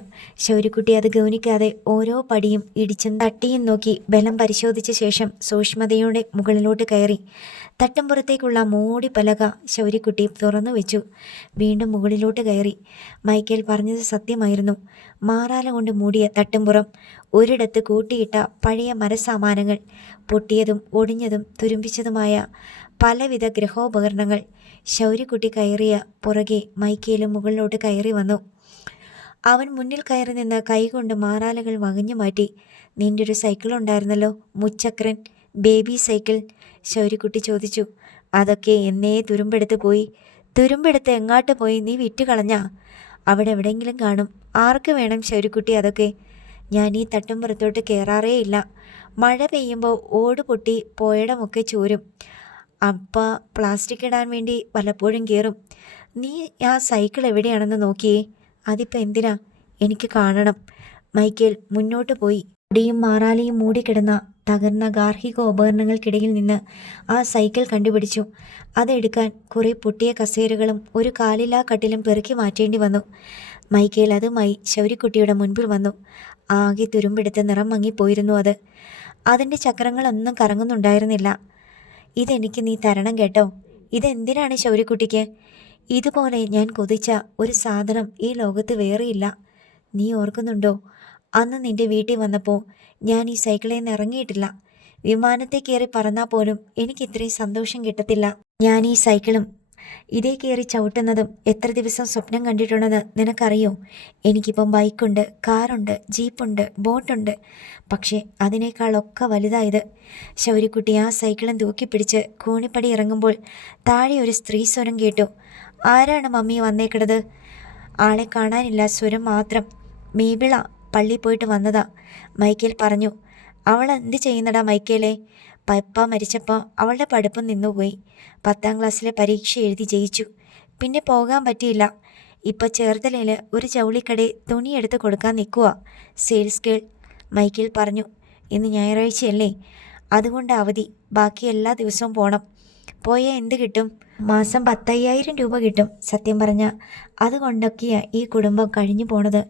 ശൗര്യക്കുട്ടി അത് ഗൗനിക്കാതെ ഓരോ പടിയും ഇടിച്ചും തട്ടിയും നോക്കി ബലം പരിശോധിച്ച ശേഷം സൂക്ഷ്മതയോടെ മുകളിലോട്ട് കയറി. തട്ടുംപുറത്തേക്കുള്ള മൂടി പലക ശൗര്യക്കുട്ടി തുറന്നു വെച്ചു. വീണ്ടും മുകളിലോട്ട് കയറി. മൈക്കേൽ പറഞ്ഞത് സത്യമായിരുന്നു. മാറാല കൊണ്ട് മൂടിയ തട്ടുംപുറം, ഒരിടത്ത് കൂട്ടിയിട്ട പഴയ മരസാമാനങ്ങൾ, പൊട്ടിയതും ഒടിഞ്ഞതും തുരുമ്പിച്ചതുമായ പലവിധ ഗൃഹോപകരണങ്ങൾ. ശൗര്യക്കുട്ടി കയറിയ പുറകെ മൈക്കേലും മുകളിലോട്ട് കയറി വന്നു. അവൻ മുന്നിൽ കയറി നിന്ന് കൈകൊണ്ട് മാറാലകൾ വകഞ്ഞു മാറ്റി. നിൻ്റെ ഒരു സൈക്കിൾ ഉണ്ടായിരുന്നല്ലോ, മുച്ചക്രൻ, ബേബി സൈക്കിൾ? ശൗര്യക്കുട്ടി ചോദിച്ചു. അതൊക്കെ എന്നേ തുരുമ്പെടുത്ത് പോയി. തുരുമ്പെടുത്ത് എങ്ങാട്ട് പോയി? നീ വിറ്റ് കളഞ്ഞാ? അവിടെ എവിടെയെങ്കിലും കാണും. ആർക്ക് വേണം ശൗര്യക്കുട്ടി അതൊക്കെ? ഞാൻ ഈ തട്ടുംപുറത്തോട്ട് കയറാറേ ഇല്ല. മഴ പെയ്യുമ്പോൾ ഓട് പൊട്ടി പോയിടമൊക്കെ ചോരും. അപ്പ പ്ലാസ്റ്റിക് ഇടാൻ വേണ്ടി പലപ്പോഴും കയറും. നീ ആ സൈക്കിൾ എവിടെയാണെന്ന് നോക്കിയേ. അതിപ്പോൾ എന്തിനാ? എനിക്ക് കാണണം. മൈക്കേൽ മുന്നോട്ട് പോയി. പൊടിയും മാറാലയും മൂടിക്കിടന്ന തകർന്ന ഗാർഹിക ഉപകരണങ്ങൾക്കിടയിൽ നിന്ന് ആ സൈക്കിൾ കണ്ടുപിടിച്ചു. അതെടുക്കാൻ കുറേ പൊട്ടിയ കസേരകളും ഒരു കാലില്ലാ കട്ടിലും പെറുക്കി മാറ്റേണ്ടി വന്നു. മൈക്കേൽ അതുമായി ശൗര്യക്കുട്ടിയുടെ മുൻപിൽ വന്നു. ആകെ തുരുമ്പെടുത്ത് നിറം മങ്ങിപ്പോയിരുന്നു അത്. അതിൻ്റെ ചക്രങ്ങളൊന്നും കറങ്ങുന്നുണ്ടായിരുന്നില്ല. ഇതെനിക്ക് നീ തരണം കേട്ടോ. ഇതെന്തിനാണ് ശൗര്യക്കുട്ടിക്ക്? ഇതുപോലെ ഞാൻ കൊതിച്ച ഒരു സാധനം ഈ ലോകത്ത് വേറെയില്ല. നീ ഓർക്കുന്നുണ്ടോ? അന്ന് നിന്റെ വീട്ടിൽ വന്നപ്പോൾ ഞാൻ ഈ സൈക്കിളിൽ നിന്ന് ഇറങ്ങിയിട്ടില്ല. വിമാനത്തെ കയറി പറന്നാൽ പോലും എനിക്ക് ഇത്രയും സന്തോഷം കിട്ടത്തില്ല. ഞാൻ ഈ സൈക്കിളും ഇതേ കയറി ചവിട്ടുന്നതും എത്ര ദിവസം സ്വപ്നം കണ്ടിട്ടുണ്ടെന്ന് നിനക്കറിയോ? എനിക്കിപ്പം ബൈക്കുണ്ട്, കാറുണ്ട്, ജീപ്പുണ്ട്, ബോട്ടുണ്ട്. പക്ഷേ അതിനേക്കാളൊക്കെ വലുതായത്. ശൗര്യക്കുട്ടി ആ സൈക്കിളും തൂക്കിപ്പിടിച്ച് കോണിപ്പടി ഇറങ്ങുമ്പോൾ താഴെ ഒരു സ്ത്രീ സ്വരം കേട്ടു. ആരാണ് മമ്മി വന്നേക്കണത്? ആളെ കാണാനില്ല, സ്വരം മാത്രം. മേബിള, പള്ളി പോയിട്ട് വന്നതാ, മൈക്കേൽ പറഞ്ഞു. അവൾ എന്ത് ചെയ്യുന്നടാ മൈക്കേലെ? പപ്പ മരിച്ചപ്പോൾ അവളുടെ പഠിപ്പും നിന്നുപോയി. 10ാം ക്ലാസ്സിലെ പരീക്ഷ എഴുതി ജയിച്ചു. പിന്നെ പോകാൻ പറ്റിയില്ല. ഇപ്പോൾ ചേർത്തലയിൽ ഒരു ജൗളിക്കടയിൽ തുണിയെടുത്ത് കൊടുക്കാൻ നിൽക്കുക. സെയിൽസ് ഗേൾ, മൈക്കേൽ പറഞ്ഞു. ഇന്ന് ഞായറാഴ്ചയല്ലേ, അതുകൊണ്ട് അവധി. ബാക്കി എല്ലാ ദിവസവും പോകണം. പോയാൽ എന്ത് കിട്ടും? മാസം 10,000 രൂപ കിട്ടും. സത്യം പറഞ്ഞാൽ അതുകൊണ്ടൊക്കെയാണ് ഈ കുടുംബം കഴിഞ്ഞു പോണത്.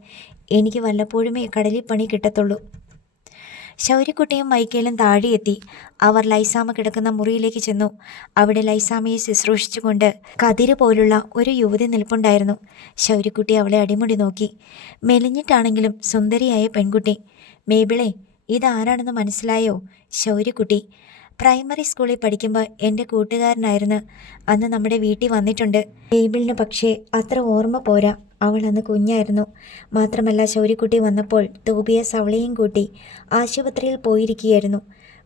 എനിക്ക് വല്ലപ്പോഴുമേ കടലിൽ പണി കിട്ടത്തുള്ളൂ. ശൗര്യക്കുട്ടിയും മൈക്കേലും താഴെയെത്തി. അവർ ലൈസാമ കിടക്കുന്ന മുറിയിലേക്ക് ചെന്നു. അവിടെ ലൈസാമയെ ശുശ്രൂഷിച്ചുകൊണ്ട് കതിര് പോലുള്ള ഒരു യുവതി നിൽപ്പുണ്ടായിരുന്നു. ശൗര്യക്കുട്ടി അവളെ അടിമുടി നോക്കി. മെലിഞ്ഞിട്ടാണെങ്കിലും സുന്ദരിയായ പെൺകുട്ടി. മേബിളെ, ഇതാരാണെന്ന് മനസ്സിലായോ? ശൗര്യക്കുട്ടി. പ്രൈമറി സ്കൂളിൽ പഠിക്കുമ്പോൾ എൻ്റെ കൂട്ടുകാരനായിരുന്നു. അന്ന് നമ്മുടെ വീട്ടിൽ വന്നിട്ടുണ്ട്. മേബിളിന് പക്ഷേ അത്ര ഓർമ്മ പോരാ. അവൾ അന്ന് കുഞ്ഞായിരുന്നു. മാത്രമല്ല ശൗര്യക്കുട്ടി വന്നപ്പോൾ തോബിയാസ് അവളെയും കൂട്ടി ആശുപത്രിയിൽ പോയിരിക്കുകയായിരുന്നു.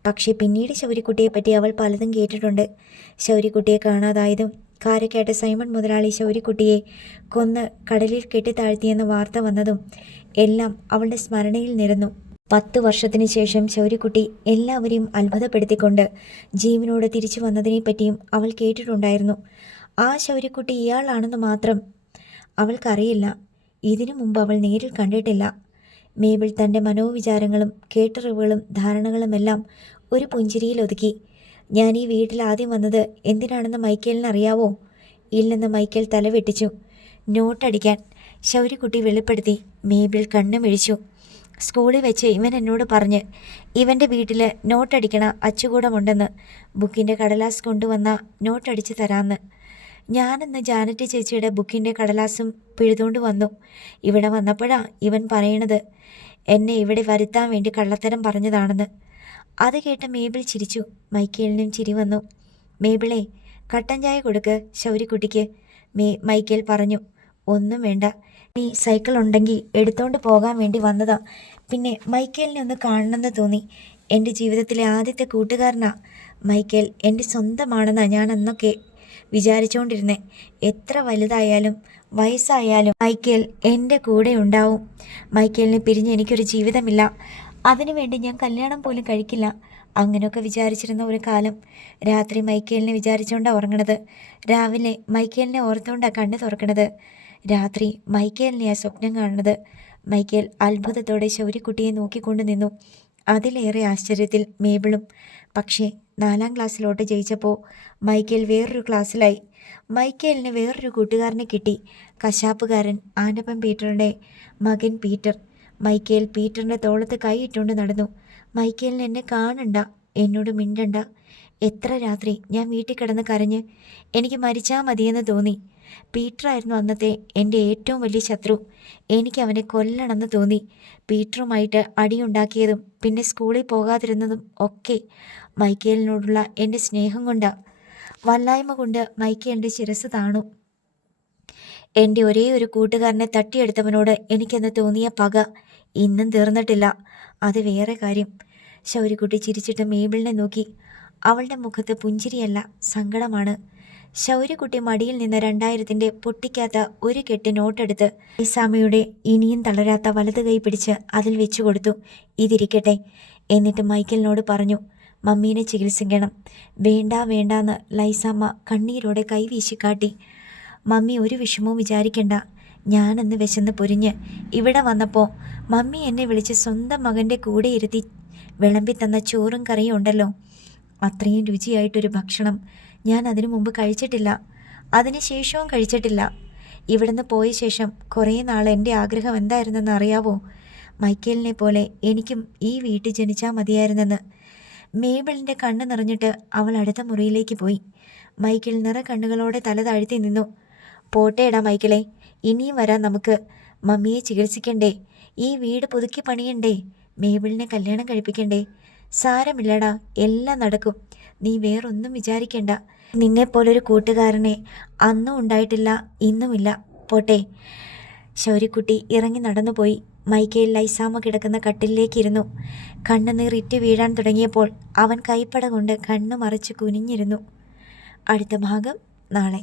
പക്ഷേ പിന്നീട് ശൗര്യക്കുട്ടിയെപ്പറ്റി അവൾ പലതും കേട്ടിട്ടുണ്ട്. ശൗര്യക്കുട്ടിയെ കാണാതായതും കാരക്കാട്ട് സൈമൺ മുതലാളി ശൗര്യക്കുട്ടിയെ കൊന്ന് കടലിൽ കെട്ടിത്താഴ്ത്തിയെന്ന വാർത്ത വന്നതും എല്ലാം അവളുടെ സ്മരണയിൽ നിരന്നു. 10 വർഷത്തിന് ശേഷം ശൗര്യക്കുട്ടി എല്ലാവരെയും അത്ഭുതപ്പെടുത്തിക്കൊണ്ട് ജീവനോട് തിരിച്ചു വന്നതിനെപ്പറ്റിയും അവൾ കേട്ടിട്ടുണ്ടായിരുന്നു. ആ ശൗര്യക്കുട്ടി ഇയാളാണെന്ന് മാത്രം അവൾക്കറിയില്ല. ഇതിനു മുമ്പ് അവൾ നേരിൽ കണ്ടിട്ടില്ല. മേബിൾ തൻ്റെ മനോവിചാരങ്ങളും കേട്ടറിവുകളും ധാരണകളുമെല്ലാം ഒരു പുഞ്ചിരിയിൽ ഒതുക്കി. ഞാൻ ഈ വീട്ടിൽ ആദ്യം വന്നത് എന്തിനാണെന്ന് മൈക്കേലിന് അറിയാവോ? ഇല്ലെന്ന് മൈക്കേൽ തലവെട്ടിച്ചു. നോട്ടടിക്കാൻ, ശൗര്യക്കുട്ടി വെളിപ്പെടുത്തി. മേബിൾ കണ്ണുമിഴിച്ചു. സ്കൂളിൽ വെച്ച് ഇവൻ എന്നോട് പറഞ്ഞ് ഇവൻ്റെ വീട്ടിൽ നോട്ടടിക്കണ അച്ചുകൂടമുണ്ടെന്ന്. ബുക്കിൻ്റെ കടലാസ് കൊണ്ടുവന്ന നോട്ടടിച്ച് തരാമെന്ന്. ഞാനിന്ന് ജാനറ്റ് ചേച്ചിയുടെ ബുക്കിൻ്റെ കടലാസും പിഴുതുകൊണ്ട് വന്നു. ഇവിടെ വന്നപ്പോഴാണ് ഇവൻ പറയണത് എന്നെ ഇവിടെ വരുത്താൻ വേണ്ടി കള്ളത്തരം പറഞ്ഞതാണെന്ന്. അത് കേട്ട് മേബിൾ ചിരിച്ചു. മൈക്കേലിനും ചിരി വന്നു. മേബിളെ, കട്ടൻ ചായ കൊടുക്ക് ശൗര്യക്കുട്ടിക്ക്, മൈക്കേൽ പറഞ്ഞു. ഒന്നും വേണ്ട, നീ സൈക്കിൾ ഉണ്ടെങ്കിൽ എടുത്തോണ്ട് പോകാൻ വേണ്ടി വന്നതാ. പിന്നെ മൈക്കേലിനെ ഒന്ന് കാണണമെന്ന് തോന്നി. എൻ്റെ ജീവിതത്തിലെ ആദ്യത്തെ കൂട്ടുകാരനാ മൈക്കേൽ. എൻ്റെ സ്വന്തമാണെന്നാണ് ഞാൻ അന്നൊക്കെ വിചാരിച്ചുകൊണ്ടിരുന്നേ. എത്ര വലുതായാലും വയസ്സായാലും മൈക്കേൽ എൻ്റെ കൂടെ ഉണ്ടാവും. മൈക്കേലിനെ പിരിഞ്ഞ് എനിക്കൊരു ജീവിതമില്ല. അതിനുവേണ്ടി ഞാൻ കല്യാണം പോലും കഴിക്കില്ല. അങ്ങനെയൊക്കെ വിചാരിച്ചിരുന്ന ഒരു കാലം. രാത്രി മൈക്കേലിനെ വിചാരിച്ചുകൊണ്ടാണ് ഉറങ്ങണത്. രാവിലെ മൈക്കേലിനെ ഓർത്തുകൊണ്ടാണ് കണ്ണ് തുറക്കണത്. രാത്രി മൈക്കേലിനെയാണ് സ്വപ്നം കാണുന്നത്. മൈക്കേൽ അത്ഭുതത്തോടെ ശൗര്യക്കുട്ടിയെ നോക്കിക്കൊണ്ട് നിന്നു. അതിലേറെ ആശ്ചര്യത്തിൽ മേബിളും. പക്ഷേ 4ാം ക്ലാസ്സിലോട്ട് ജയിച്ചപ്പോൾ മൈക്കേൽ വേറൊരു ക്ലാസ്സിലായി. മൈക്കേലിന് വേറൊരു കൂട്ടുകാരനെ കിട്ടി. കശാപ്പുകാരൻ ആൻഡപ്പൻ പീറ്ററിൻ്റെ മകൻ പീറ്റർ. മൈക്കേൽ പീറ്ററിൻ്റെ തോളത്ത് കൈയിട്ടുകൊണ്ട് നടന്നു. മൈക്കേലിന് എന്നെ കാണണ്ട, എന്നോട് മിണ്ടണ്ട. എത്ര രാത്രി ഞാൻ വീട്ടിൽ കിടന്ന് കരഞ്ഞ് എനിക്ക് മരിച്ചാൽ മതിയെന്ന് തോന്നി. പീറ്ററായിരുന്നു അന്നത്തെ എൻ്റെ ഏറ്റവും വലിയ ശത്രു. എനിക്ക് അവനെ കൊല്ലണമെന്ന് തോന്നി. പീറ്ററുമായിട്ട് അടിയുണ്ടാക്കിയതും പിന്നെ സ്കൂളിൽ പോകാതിരുന്നതും ഒക്കെ മൈക്കേലിനോടുള്ള എൻ്റെ സ്നേഹം കൊണ്ടാണ്. വല്ലായ്മ കൊണ്ട് മൈക്കേലിൻ്റെ ശിരസ് താണു. എൻ്റെ ഒരേ ഒരു കൂട്ടുകാരനെ തട്ടിയെടുത്തവനോട് എനിക്കെന്ന് തോന്നിയ പക ഇന്നും തീർന്നിട്ടില്ല. അത് വേറെ കാര്യം. ശൗര്യക്കുട്ടി ചിരിച്ചിട്ട് മേബിളിനെ നോക്കി. അവളുടെ മുഖത്ത് പുഞ്ചിരിയല്ല, സങ്കടമാണ്. ശൗര്യക്കുട്ടി മടിയിൽ നിന്ന് 2000-ൻ്റെ പൊട്ടിക്കാത്ത ഒരു കെട്ട് നോട്ടെടുത്ത് ലൈസാമയുടെ ഇനിയും തളരാത്ത വലത് കൈ പിടിച്ച് അതിൽ വെച്ചു കൊടുത്തു. ഇതിരിക്കട്ടെ. എന്നിട്ട് മൈക്കേലിനോട് പറഞ്ഞു, മമ്മീനെ ചികിത്സിക്കണം. വേണ്ട വേണ്ടാന്ന് ലൈസാമ്മ കണ്ണീരോടെ കൈ വീശിക്കാട്ടി. മമ്മി ഒരു വിഷമവും വിചാരിക്കണ്ട. ഞാനന്ന് വിശന്ന് പൊരിഞ്ഞ് ഇവിടെ വന്നപ്പോൾ മമ്മി എന്നെ വിളിച്ച് സ്വന്തം മകൻ്റെ കൂടെ ഇരുത്തി വിളമ്പി തന്ന ചോറും കറിയും ഉണ്ടല്ലോ, അത്രയും രുചിയായിട്ടൊരു ഭക്ഷണം ഞാൻ അതിനു മുമ്പ് കഴിച്ചിട്ടില്ല. അതിനുശേഷവും കഴിച്ചിട്ടില്ല. ഇവിടുന്ന് പോയ ശേഷം കുറേ നാൾ എൻ്റെ ആഗ്രഹം എന്തായിരുന്നെന്ന് അറിയാവോ? മൈക്കേലിനെ പോലെ എനിക്കും ഈ വീട്ടിൽ ജനിച്ചാൽ മതിയായിരുന്നെന്ന്. മേബിളിൻ്റെ കണ്ണ് നിറഞ്ഞിട്ട് അവൾ അടുത്ത മുറിയിലേക്ക് പോയി. മൈക്കിൾ നിറ കണ്ണുകളോടെ തല താഴ്ത്തി നിന്നു. പോട്ടേടാ മൈക്കിളെ, ഇനിയും വരാൻ നമുക്ക്. മമ്മിയെ ചികിത്സിക്കണ്ടേ, ഈ വീട് പുതുക്കി പണിയണ്ടേ, മേബിളിനെ കല്യാണം കഴിപ്പിക്കണ്ടേ? സാരമില്ലടാ, എല്ലാം നടക്കും. നീ വേറൊന്നും വിചാരിക്കണ്ട. നിന്നെപ്പോലൊരു കൂട്ടുകാരനെ അന്നും ഉണ്ടായിട്ടില്ല, ഇന്നുമില്ല. പോട്ടെ. ശൗര്യക്കുട്ടി ഇറങ്ങി നടന്നുപോയി. മൈക്കേൽ ലൈസാമ കിടക്കുന്ന കട്ടിലിലേക്കിരുന്നു. കണ്ണുനീർ ഇറ്റ് വീഴാൻ തുടങ്ങിയപ്പോൾ അവൻ കൈപ്പട കൊണ്ട് കണ്ണു മറച്ച് കുനിഞ്ഞിരുന്നു. അടുത്ത ഭാഗം നാളെ.